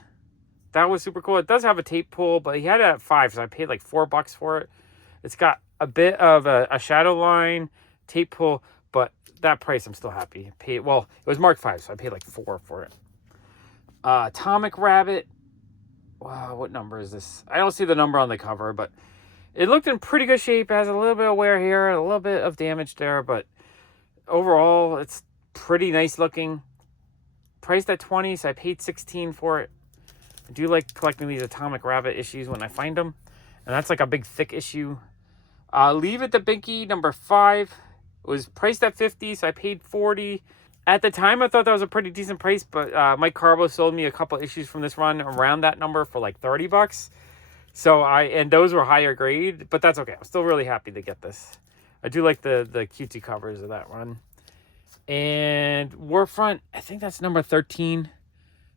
That was super cool. It does have a tape pull, but he had it at 5, so I paid like $4 for it. It's got a bit of a shadow line, tape pull, but that price I'm still happy. It was marked 5, so I paid like $4 for it. Atomic Rabbit. Wow, what number is this? I don't see the number on the cover, but it looked in pretty good shape. It has a little bit of wear here, a little bit of damage there, but overall, it's pretty nice looking. Priced at $20, so I paid $16 for it. I do like collecting these Atomic Rabbit issues when I find them, and that's like a big thick issue. Leave It to Binky number 5. It was priced at $50, so I paid $40. At the time, I thought that was a pretty decent price, but Mike Carbo sold me a couple issues from this run around that number for like $30. So and those were higher grade, but that's okay. I'm still really happy to get this. I do like the cutesy covers of that run. And Warfront, I think that's number 13.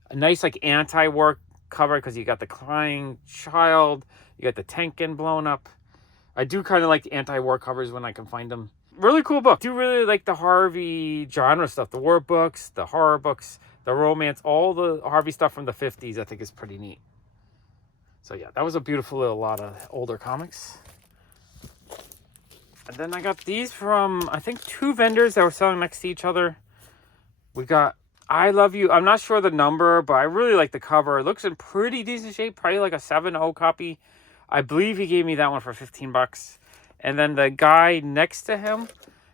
A nice like anti-war cover because you got the crying child, you got the tank getting blown up. I do kind of like anti-war covers when I can find them. Really cool book. I do really like the Harvey genre stuff. The war books, the horror books, the romance, all the Harvey stuff from the 50s I think is pretty neat. So yeah, that was a beautiful little lot of older comics. And then I got these from, I think, 2 vendors that were selling next to each other. We got I Love You. I'm not sure the number, but I really like the cover. It looks in pretty decent shape, probably like a 7.0 copy. I believe he gave me that one for $15. And then the guy next to him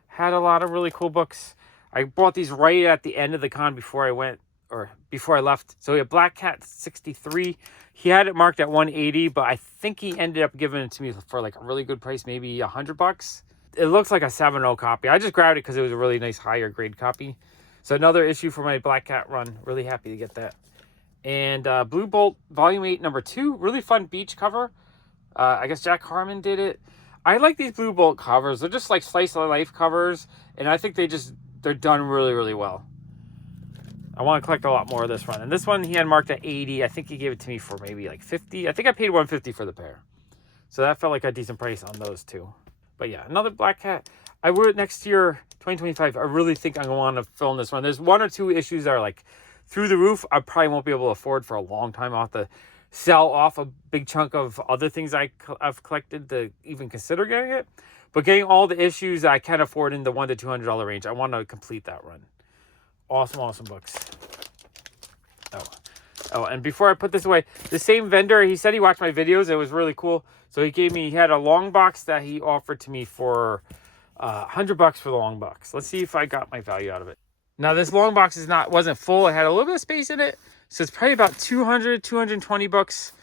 had a lot of really cool books. I bought these right at the end of the con before I left. So we had Black Cat 63. He had it marked at 180, but I think he ended up giving it to me for like a really good price, maybe $100. It looks like a 7.0 copy. I just grabbed it because it was a really nice higher grade copy. So another issue for my Black Cat run. Really happy to get that. And Blue Bolt Volume 8, number 2. Really fun beach cover. I guess Jack Harmon did it. I like these Blue Bolt covers. They're just like slice of life covers. And I think they're done really, really well. I want to collect a lot more of this run. And this one he had marked at 80. I think he gave it to me for maybe like 50. I think I paid 150 for the pair. So that felt like a decent price on those two. But yeah, another Black Cat. I would next year, 2025, I really think I'm going to want to film this run. There's 1 or 2 issues that are like through the roof. I probably won't be able to afford for a long time. I'll have to sell off a big chunk of other things I've collected to even consider getting it. But getting all the issues I can afford in the $100 to $200 range, I want to complete that run. Awesome, awesome books. Oh, and before I put this away, the same vendor, he said he watched my videos. It was really cool. So he had a long box that he offered to me for $100 for the long box. Let's see if I got my value out of it. Now this long box wasn't full. It had a little bit of space in it. So it's probably about 220 bucks.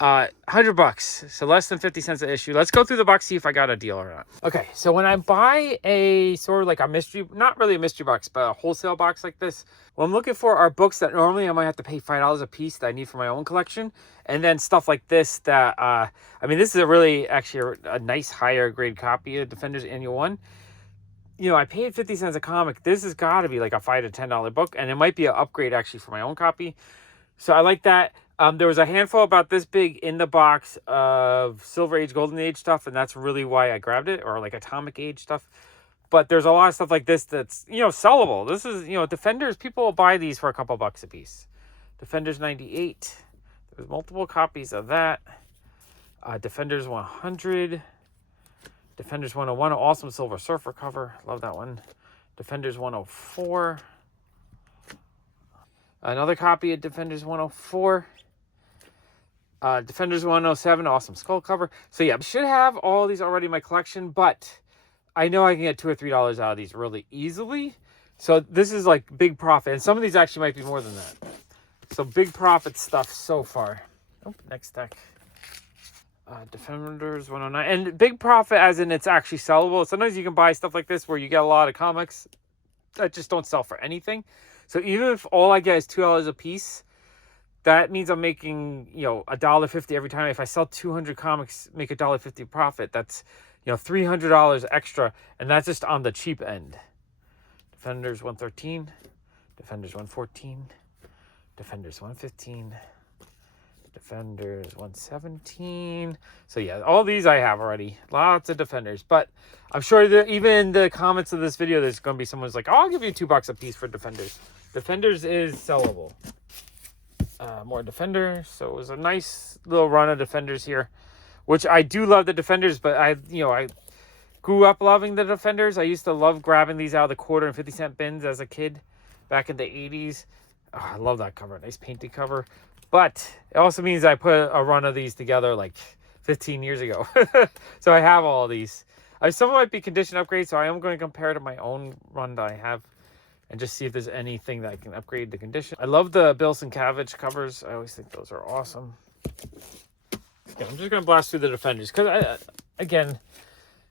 $100, so less than 50 cents an issue. Let's go through the box, see if I got a deal or not. Okay, so when I buy a sort of like a mystery, not really a mystery box, but a wholesale box like this, what I'm looking for are books that normally I might have to pay $5 a piece that I need for my own collection, and then stuff like this that, I mean, this is actually a nice higher grade copy of Defenders Annual 1. You know, I paid 50 cents a comic. This has got to be like a $5 to $10 book, and it might be an upgrade actually for my own copy. So I like that. There was a handful about this big in the box of Silver Age, Golden Age stuff, and that's really why I grabbed it, or like Atomic Age stuff. But there's a lot of stuff like this that's, sellable. This is, Defenders, people will buy these for a couple bucks a piece. Defenders 98. There's multiple copies of that. Defenders 100. Defenders 101, awesome Silver Surfer cover. Love that one. Defenders 104. Another copy of Defenders 104. Defenders 107, awesome skull cover. So yeah, I should have all these already in my collection, but I know I can get $2 or $3 out of these really easily. So this is like big profit. And some of these actually might be more than that. So big profit stuff so far. Oh, next deck. Defenders 109. And big profit as in it's actually sellable. Sometimes you can buy stuff like this where you get a lot of comics that just don't sell for anything. So even if all I get is $2 a piece, that means I'm making, $1.50 every time. If I sell 200 comics, make $1.50 profit. That's, $300 extra. And that's just on the cheap end. Defenders 113. Defenders 114. Defenders 115. Defenders 117. So yeah, all these I have already. Lots of Defenders. But I'm sure that even in the comments of this video, there's going to be someone who's like, I'll give you $2 a piece for Defenders. Defenders is sellable. More Defenders. So it was a nice little run of Defenders here, which I do love the Defenders, but I grew up loving the Defenders. I used to love grabbing these out of the quarter and 50-cent bins as a kid back in the 80s. Oh, I love that cover. Nice painted cover. But it also means I put a run of these together like 15 years ago. So I have all of these. Some might be condition upgrades, so I am going to compare to my own run that I have and just see if there's anything that I can upgrade the condition. I love the Bill Sienkiewicz covers. I always think those are awesome. Okay, I'm just going to blast through the Defenders because, again,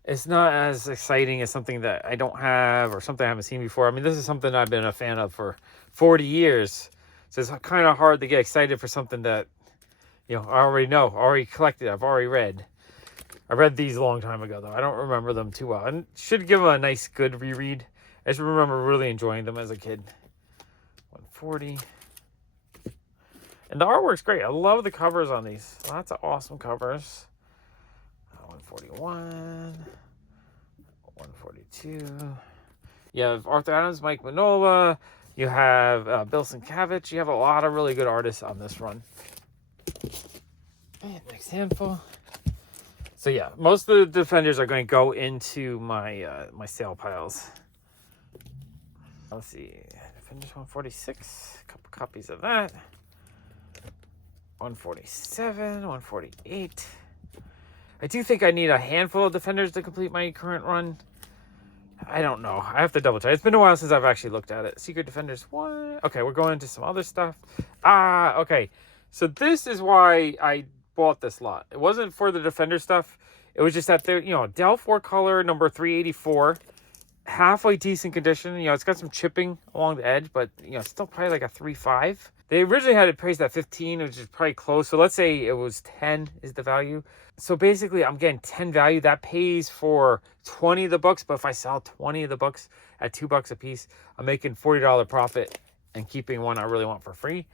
it's not as exciting as something that I don't have or something I haven't seen before. I mean, this is something I've been a fan of for 40 years. So it's kind of hard to get excited for something that, I already know, already collected, I've already read. I read these a long time ago, though. I don't remember them too well. And should give them a nice, good reread. I just remember really enjoying them as a kid. 140. And the artwork's great. I love the covers on these. Lots of awesome covers. 141, 142. You have Arthur Adams, Mike Manola. You have Bill Sienkiewicz. You have a lot of really good artists on this run. And next handful. So yeah, most of the Defenders are going to go into my my sale piles. Let's see, Defenders 146, a couple copies of that. 147, 148. I do think I need a handful of Defenders to complete my current run. I don't know. I have to double check. It's been a while since I've actually looked at it. Secret Defenders 1. Okay, we're going into some other stuff. Okay. So this is why I bought this lot. It wasn't for the Defender stuff. It was just that there, Dell 4-color number 384. Halfway decent condition. It's got some chipping along the edge, but, it's still probably like a 3.5. They originally had it priced at 15, which is probably close. So let's say it was 10 is the value. So basically, I'm getting 10 value. That pays for 20 of the books. But if I sell 20 of the books at $2 a piece, I'm making $40 profit and keeping one I really want for free.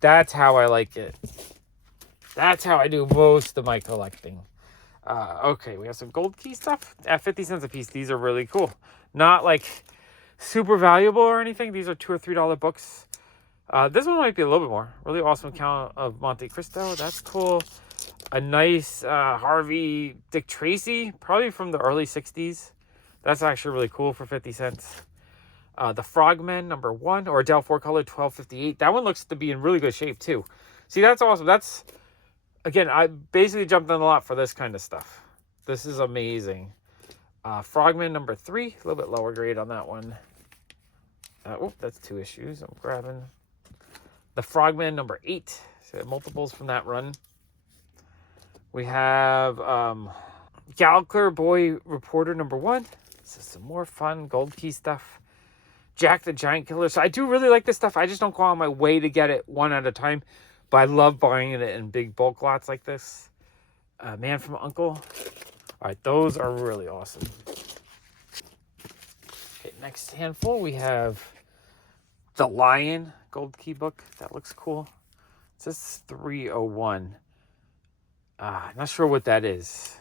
That's how I like it. That's how I do most of my collecting. Okay, we have some gold key stuff at 50 cents a piece. These are really cool. Not like super valuable or anything. These are $2 or $3 books. This one might be a little bit more. Really awesome Count of Monte Cristo. That's cool. A nice Harvey Dick Tracy, probably from the early 60s. That's actually really cool for 50 cents. The Frogmen number 1, or Dell 4-color 1258. That one looks to be in really good shape too. See, that's awesome. That's, again, I basically jumped on the lot for this kind of stuff. This is amazing. Frogman number 3, a little bit lower grade on that one. That's 2 issues. I'm grabbing the Frogman number 8. So multiples from that run. We have Gallagher Boy Reporter number 1. This is some more fun gold key stuff. Jack the Giant Killer. So I do really like this stuff. I just don't go on my way to get it one at a time. But I love buying it in big bulk lots like this. Man from U.N.C.L.E. All right, those are really awesome. Okay, next handful, we have The Lion gold key book. That looks cool. It says 301. Not sure what that is.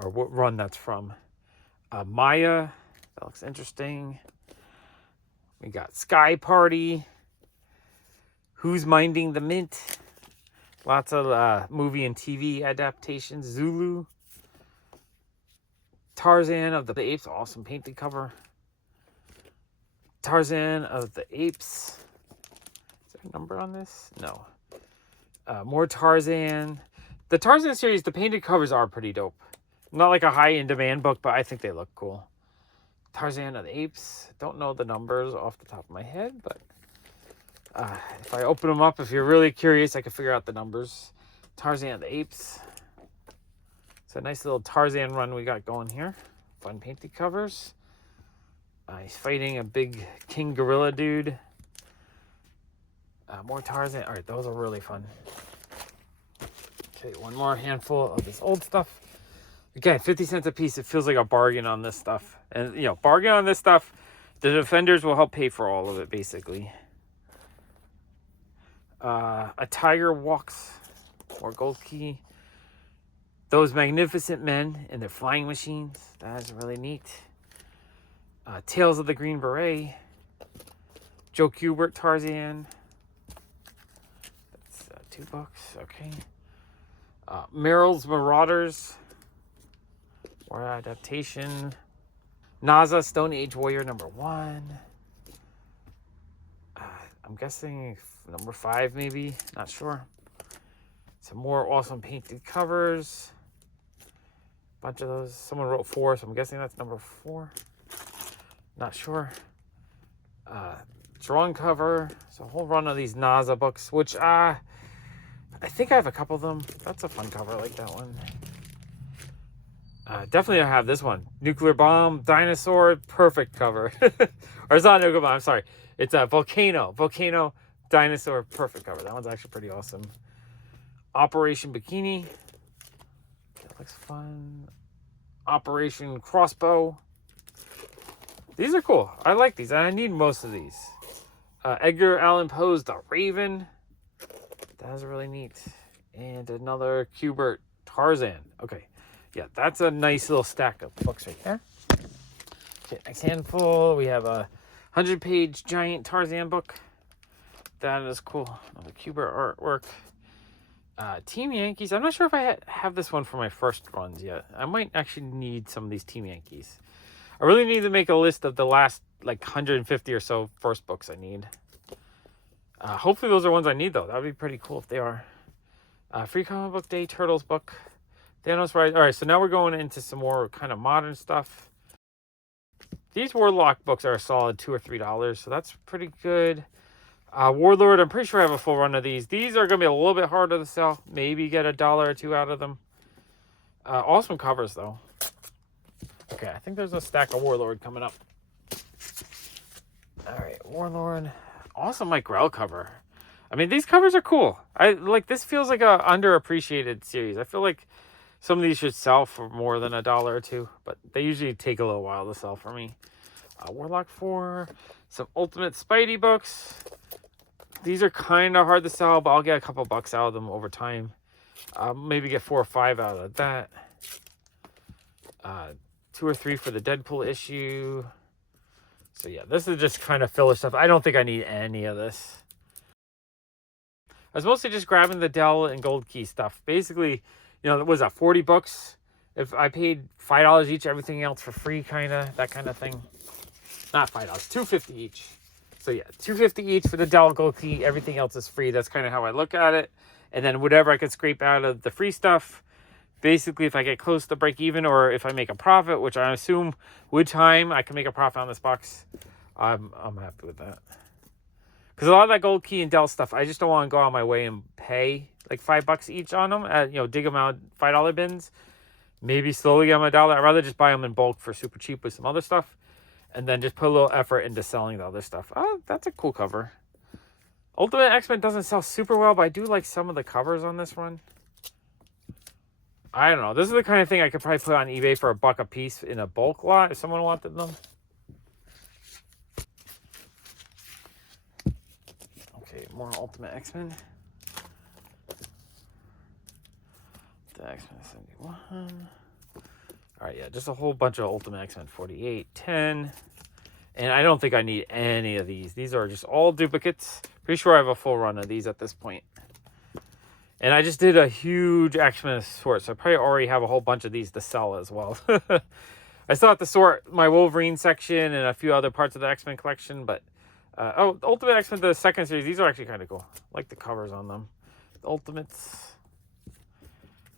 Or what run that's from. Maya. That looks interesting. We got Sky Party. Who's Minding the Mint? Lots of movie and TV adaptations. Zulu. Tarzan of the Apes. Awesome painted cover. Tarzan of the Apes. Is there a number on this? No. More Tarzan. The Tarzan series, the painted covers are pretty dope. Not like a high-in-demand book, but I think they look cool. Tarzan of the Apes. Don't know the numbers off the top of my head, but if I open them up, if you're really curious, I can figure out the numbers. Tarzan of the Apes. It's a nice little Tarzan run we got going here. Fun painted covers. He's fighting a big king gorilla dude. More Tarzan. All right, those are really fun. Okay, one more handful of this old stuff. Again, 50 cents a piece. It feels like a bargain on this stuff. And, bargain on this stuff. The Defenders will help pay for all of it, basically. A Tiger Walks, or gold key. Those Magnificent Men and Their Flying Machines. That is really neat. Tales of the Green Beret. Joe Kubert Tarzan. That's $2. Okay. Merrill's Marauders. War adaptation. NASA Stone Age Warrior number 1. I'm guessing number 5 maybe. Not sure. Some more awesome painted covers. Bunch of those. Someone wrote 4, so I'm guessing that's number 4. Not sure. Drawn cover. So a whole run of these NASA books, which I think I have a couple of them. That's a fun cover. I like that one. Definitely I have this one. Nuclear Bomb, Dinosaur, perfect cover. Or it's not Nuclear Bomb, I'm sorry. It's a Volcano. Volcano, Dinosaur, perfect cover. That one's actually pretty awesome. Operation Bikini. That looks fun. Operation Crossbow. These are cool. I like these. I need most of these. Edgar Allan Poe's The Raven. That is really neat. And another Kubert Tarzan. Okay. Yeah, that's a nice little stack of books right there. Okay, next handful, we have a 100-page giant Tarzan book. That is cool. Another Cuba artwork. Team Yankees. I'm not sure if I have this one for my first runs yet. I might actually need some of these Team Yankees. I really need to make a list of the last like 150 or so first books I need. Hopefully those are ones I need though. That would be pretty cool if they are. Free Comic Book Day, Turtles book. Thanos Rise. All right, so now we're going into some more kind of modern stuff. These Warlock books are a solid $2 or $3, so that's pretty good. Warlord, I'm pretty sure I have a full run of these. These are going to be a little bit harder to sell. Maybe get $1 or $2 out of them. Awesome covers, though. Okay, I think there's a stack of Warlord coming up. All right, Warlord. Awesome Mike Grell cover. I mean, these covers are cool. This feels like a underappreciated series. I feel like some of these should sell for more than $1 or $2, but they usually take a little while to sell for me. Warlock 4, some Ultimate Spidey books. These are kind of hard to sell, but I'll get a couple bucks out of them over time. Maybe get 4 or 5 out of that. 2 or 3 for the Deadpool issue. So yeah, this is just kind of filler stuff. I don't think I need any of this. I was mostly just grabbing the Dell and Gold Key stuff. Basically, you know, what was that, 40 books? If I paid $5 each, everything else for free, that kind of thing. Not $5, $2.50 each. So yeah, $2.50 each for the Dell Gold Key. Everything else is free. That's kind of how I look at it. And then whatever I can scrape out of the free stuff, basically if I get close to break even or if I make a profit, which I assume with time I can make a profit on this box, I'm happy with that. Because a lot of that Gold Key and Dell stuff, I just don't want to go on my way and pay like $5 each on them. Dig them out $5 bins. Maybe slowly get them $1. I'd rather just buy them in bulk for super cheap with some other stuff. And then just put a little effort into selling the other stuff. Oh, that's a cool cover. Ultimate X-Men doesn't sell super well, but I do like some of the covers on this one. I don't know. This is the kind of thing I could probably put on eBay for $1 a piece in a bulk lot if someone wanted them. Okay, more Ultimate X-Men. The X-Men 71. All right, yeah, just a whole bunch of Ultimate X-Men 48, 10. And I don't think I need any of these. These are just all duplicates. Pretty sure I have a full run of these at this point. And I just did a huge X-Men sort, so I probably already have a whole bunch of these to sell as well. I still have to sort my Wolverine section and a few other parts of the X-Men collection, but... the Ultimate X-Men, the second series, these are actually kind of cool. I like the covers on them. The Ultimates...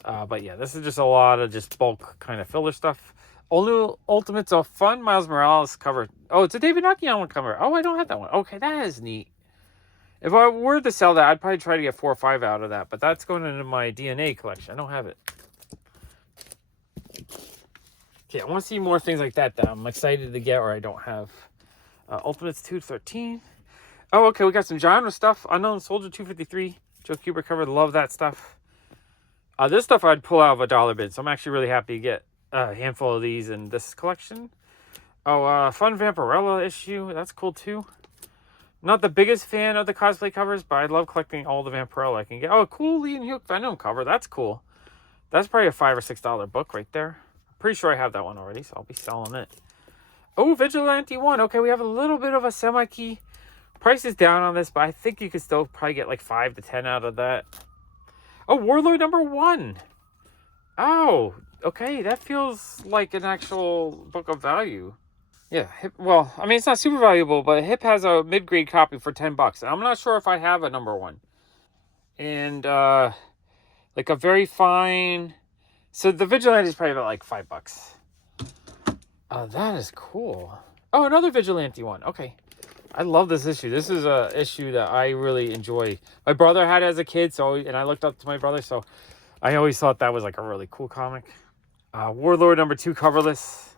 but yeah, this is just a lot of just bulk kind of filler stuff. Only Ultimates are fun. Miles Morales cover. Oh, it's a David Nakian cover. Oh, I don't have that one. Okay, that is neat. If I were to sell that, I'd probably try to get 4 or 5 out of that. But that's going into my DNA collection. I don't have it. Okay, I want to see more things like that I'm excited to get or I don't have. Ultimates 213. Oh, okay, we got some genre stuff. Unknown Soldier 253. Joe Kubert cover. Love that stuff. This stuff I'd pull out of $1 bid, so I'm actually really happy to get a handful of these in this collection. Oh, Fun Vampirella issue. That's cool, too. Not the biggest fan of the cosplay covers, but I love collecting all the Vampirella I can get. Oh, a cool Lee and Hugh Venom cover. That's cool. That's probably a $5 or $6 book right there. Pretty sure I have that one already, so I'll be selling it. Oh, Vigilante 1. Okay, we have a little bit of a semi-key. Price is down on this, but I think you could still probably get like 5 to 10 out of that. Oh, Warlord number 1. Oh, okay. That feels like an actual book of value. Yeah, Hip, well, I mean, it's not super valuable, but Hip has a mid-grade copy for $10. And I'm not sure if I have a number 1. And, like a very fine... So the Vigilante is probably about like $5. That is cool. Oh, another Vigilante one. Okay. I love this issue. This is a issue that I really enjoy. My brother had it as a kid, and I looked up to my brother, so I always thought that was like a really cool comic. Warlord number 2 coverless.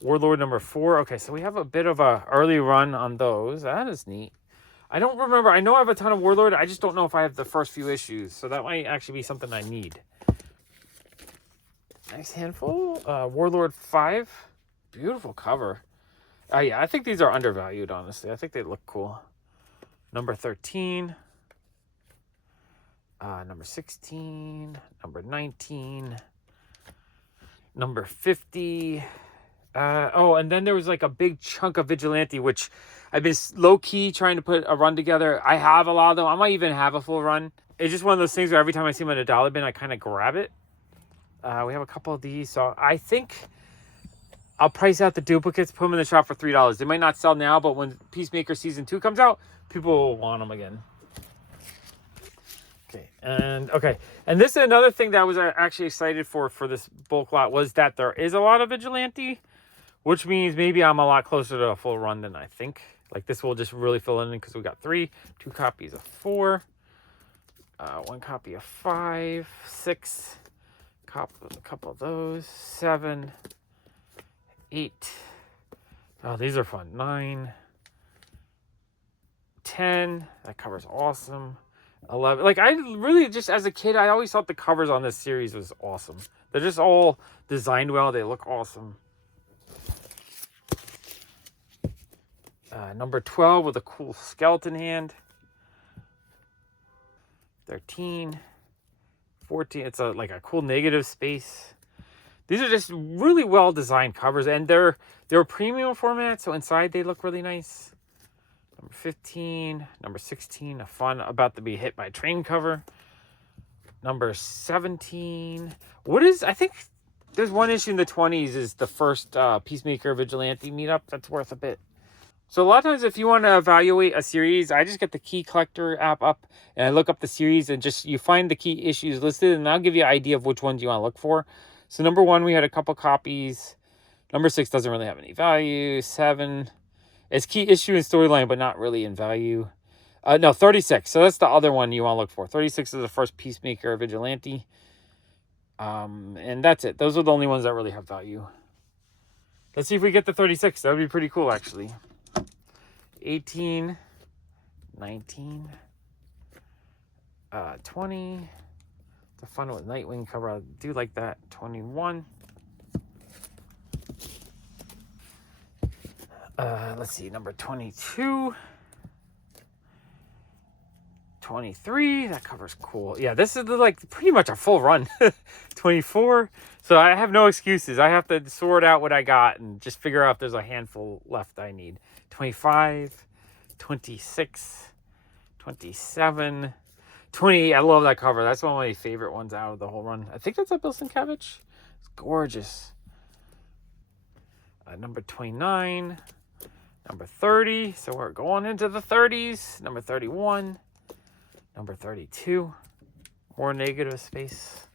Warlord number 4. Okay, so we have a bit of a early run on those. That is neat. I don't remember. I know I have a ton of Warlord. I just don't know if I have the first few issues, so that might actually be something I need. Next handful. Warlord 5. Beautiful cover. Yeah, I think these are undervalued, honestly. I think they look cool. Number 13. Number 16. Number 19. Number 50. Oh, and then there was like a big chunk of Vigilante, which I've been low-key trying to put a run together. I have a lot of them. I might even have a full run. It's just one of those things where every time I see them at a dollar bin, I kind of grab it. We have a couple of these, so I think I'll price out the duplicates, put them in the shop for $3. They might not sell now, but when Peacemaker Season 2 comes out, people will want them again. Okay. And this is another thing that I was actually excited for this bulk lot, was that there is a lot of Vigilante, which means maybe I'm a lot closer to a full run than I think. Like, this will just really fill in because we got 3, 2 copies of 4, 1 copy of 5, 6, a couple of those, 7, 8. Oh, these are fun. 9, 10. That cover's awesome. 11. Like, I really just, as a kid, I always thought the covers on this series was awesome. They're just all designed well. They look awesome. Number 12 with a cool skeleton hand. 13. 14. It's like a cool negative space. These are just really well designed covers, and they're premium format, so inside they look really nice. Number 15, number 16, a fun about to be hit by a train cover. Number 17. I think there's one issue in the 20s is the first Peacemaker Vigilante meetup. That's worth a bit. So a lot of times if you want to evaluate a series, I just get the Key Collector app up and I look up the series and just you find the key issues listed, and I'll give you an idea of which ones you want to look for. So number 1, we had a couple copies. Number 6 doesn't really have any value. 7, it's key issue and storyline, but not really in value. No, 36. So that's the other one you want to look for. 36 is the first Peacemaker Vigilante. And that's it. Those are the only ones that really have value. Let's see if we get the 36. That would be pretty cool, actually. 18, 19, 20. The fun with Nightwing cover. I do like that. 21. Let's see, number 22. 23. That cover's cool. Yeah, this is like pretty much a full run. 24. So I have no excuses. I have to sort out what I got and just figure out if there's a handful left I need. 25, 26, 27, 28. I love that cover. That's one of my favorite ones out of the whole run. I think that's a Bill Sienkiewicz. It's gorgeous. Number 29, number 30. So we're going into the 30s. Number 31, number 32. More negative space.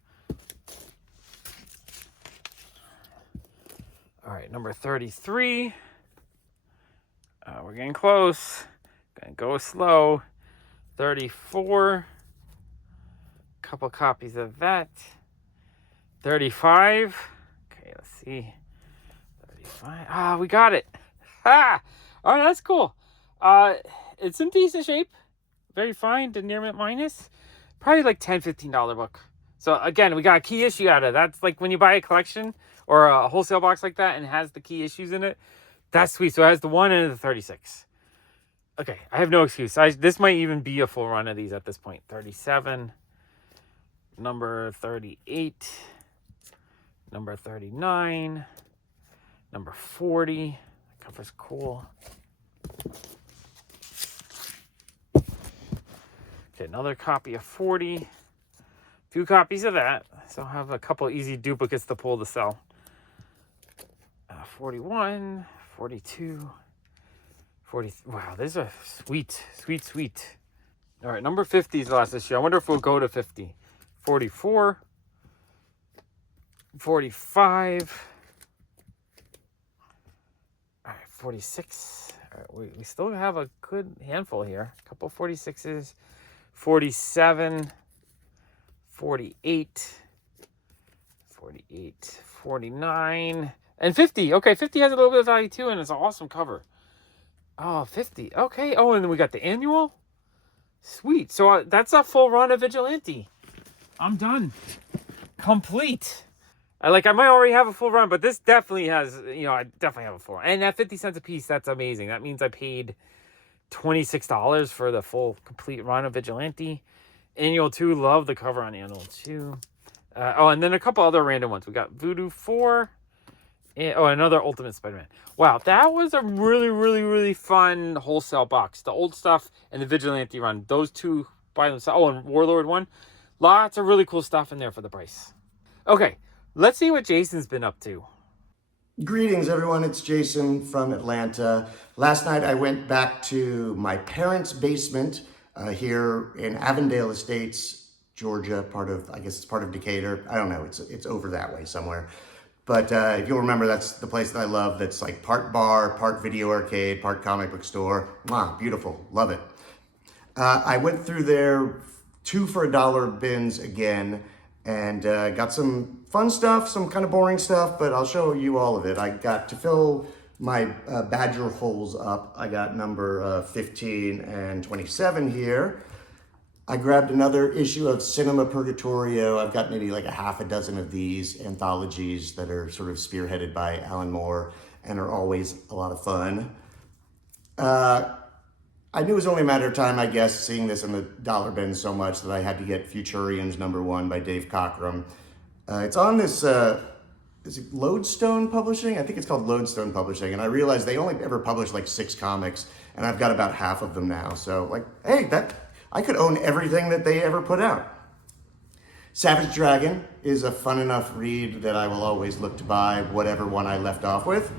All right, number 33. We're getting close. Gonna go slow. 34. Couple copies of that. 35. Okay, let's see. 35. Ah, we got it. Ah! All right, that's cool. It's in decent shape. Very fine. Denirment minus. Probably like $10, $15 book. So again, we got a key issue out of it. That's like when you buy a collection or a wholesale box like that and it has the key issues in it. That's sweet. So it has the 1 and the 36. Okay, I have no excuse. This might even be a full run of these at this point. 37. Number 38. Number 39. Number 40. That cover's cool. Okay, another copy of 40. 2 copies of that. So I'll have a couple easy duplicates to pull to sell. 41. 42, 40. Wow, these are sweet. All right, number 50 is the last issue. I wonder if we'll go to 50. 44, 45, all right, 46. All right, we still have a good handful here. A couple 46s, 47, 48, 48, 49. And 50. Okay, 50 has a little bit of value too, and it's an awesome cover. Oh, 50. Okay. Oh, and then we got the annual. Sweet. So that's a full run of Vigilante. I'm done. Complete. I might already have a full run, but this definitely has, I definitely have a full run. And at 50 cents a piece, that's amazing. That means I paid $26 for the full complete run of Vigilante. Annual 2, love the cover on Annual 2. Oh, and then a couple other random ones. We got Voodoo 4. And, another Ultimate Spider-Man. Wow, that was a really, really, really fun wholesale box. The old stuff and the Vigilante run. Those two by themselves. Oh, and Warlord 1. Lots of really cool stuff in there for the price. Okay, let's see what Jason's been up to. Greetings, everyone. It's Jason from Atlanta. Last night I went back to my parents' basement here in Avondale Estates, Georgia, I guess it's part of Decatur. I don't know. It's over that way somewhere. But if you'll remember, that's the place that I love. That's like part bar, part video arcade, part comic book store. Wow, beautiful. Love it. I went through their 2 for $1 bins again and got some fun stuff, some kind of boring stuff, but I'll show you all of it. I got to fill my Badger holes up. I got number 15 and 27 here. I grabbed another issue of Cinema Purgatorio. I've got maybe like a half a dozen of these anthologies that are sort of spearheaded by Alan Moore and are always a lot of fun. I knew it was only a matter of time, I guess, seeing this in the dollar bin so much that I had to get Futurians #1 by Dave Cockrum. It's on this, is it Lodestone Publishing? I think it's called Lodestone Publishing. And I realized they only ever publish like 6 comics, and I've got about half of them now. So like, hey, I could own everything that they ever put out. Savage Dragon is a fun enough read that I will always look to buy whatever one I left off with.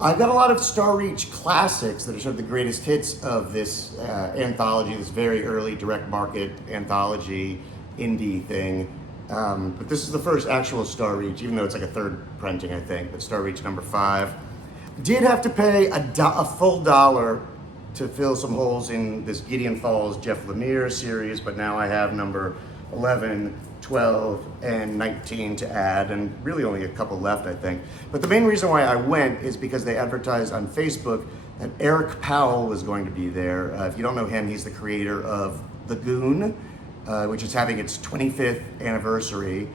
I've got a lot of Star Reach classics that are sort of the greatest hits of this anthology, this very early direct market anthology indie thing. But this is the first actual Star Reach, even though it's like a 3rd printing, I think, but Star Reach #5. Did have to pay a full $1 to fill some holes in this Gideon Falls Jeff Lemire series, but now I have number 11, 12, and 19 to add, and really only a couple left, I think. But the main reason why I went is because they advertised on Facebook that Eric Powell was going to be there. If you don't know him, he's the creator of The Goon, which is having its 25th anniversary.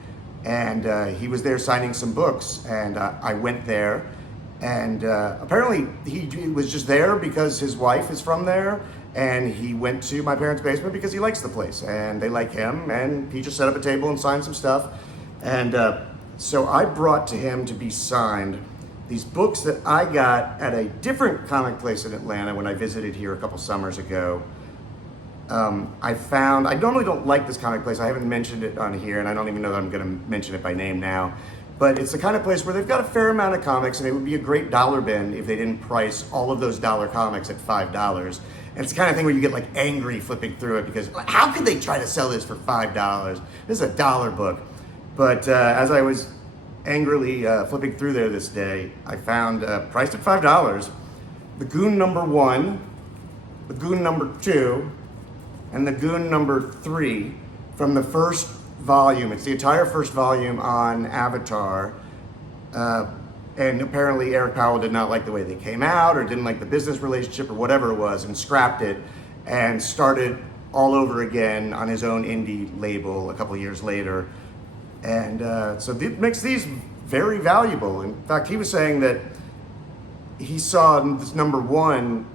And he was there signing some books, and I went there. And apparently he was just there because his wife is from there, and he went to my parents' basement because he likes the place and they like him, and he just set up a table and signed some stuff. And so I brought to him to be signed these books that I got at a different comic place in Atlanta when I visited here a couple summers ago. I normally don't like this comic place. I haven't mentioned it on here, and I don't even know that I'm going to mention it by name now. But it's the kind of place where they've got a fair amount of comics, and it would be a great dollar bin if they didn't price all of those dollar comics at $5. And it's the kind of thing where you get like angry flipping through it because like, how could they try to sell this for $5? This is a dollar book. But as I was angrily flipping through there this day, I found priced at $5, The Goon #1, The Goon #2, and The Goon #3 from the first volume. It's the entire first volume on Avatar. And apparently Eric Powell did not like the way they came out, or didn't like the business relationship, or whatever it was, and scrapped it and started all over again on his own indie label a couple years later. And so it makes these very valuable. In fact, he was saying that he saw this #1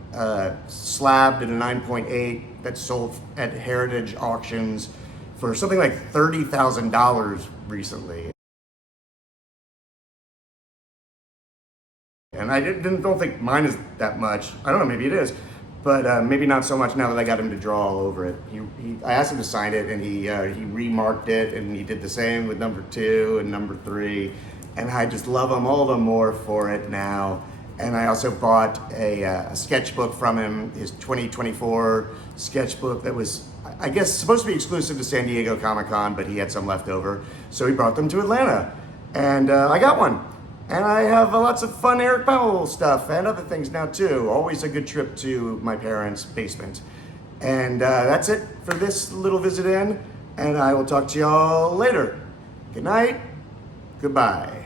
slabbed at a 9.8 that sold at Heritage auctions for something like $30,000 recently. And I don't think mine is that much. I don't know, maybe it is, but maybe not so much now that I got him to draw all over it. I asked him to sign it, and he remarked it, and he did the same with #2 and #3, and I just love him all the more for it now. And I also bought a sketchbook from him, his 2024 sketchbook that was, I guess, supposed to be exclusive to San Diego Comic-Con, but he had some left over, so he brought them to Atlanta, and I got one. And I have lots of fun Eric Powell stuff and other things now too. Always a good trip to my parents' basement. And that's it for this little visit in, and I will talk to y'all later. Good night, goodbye.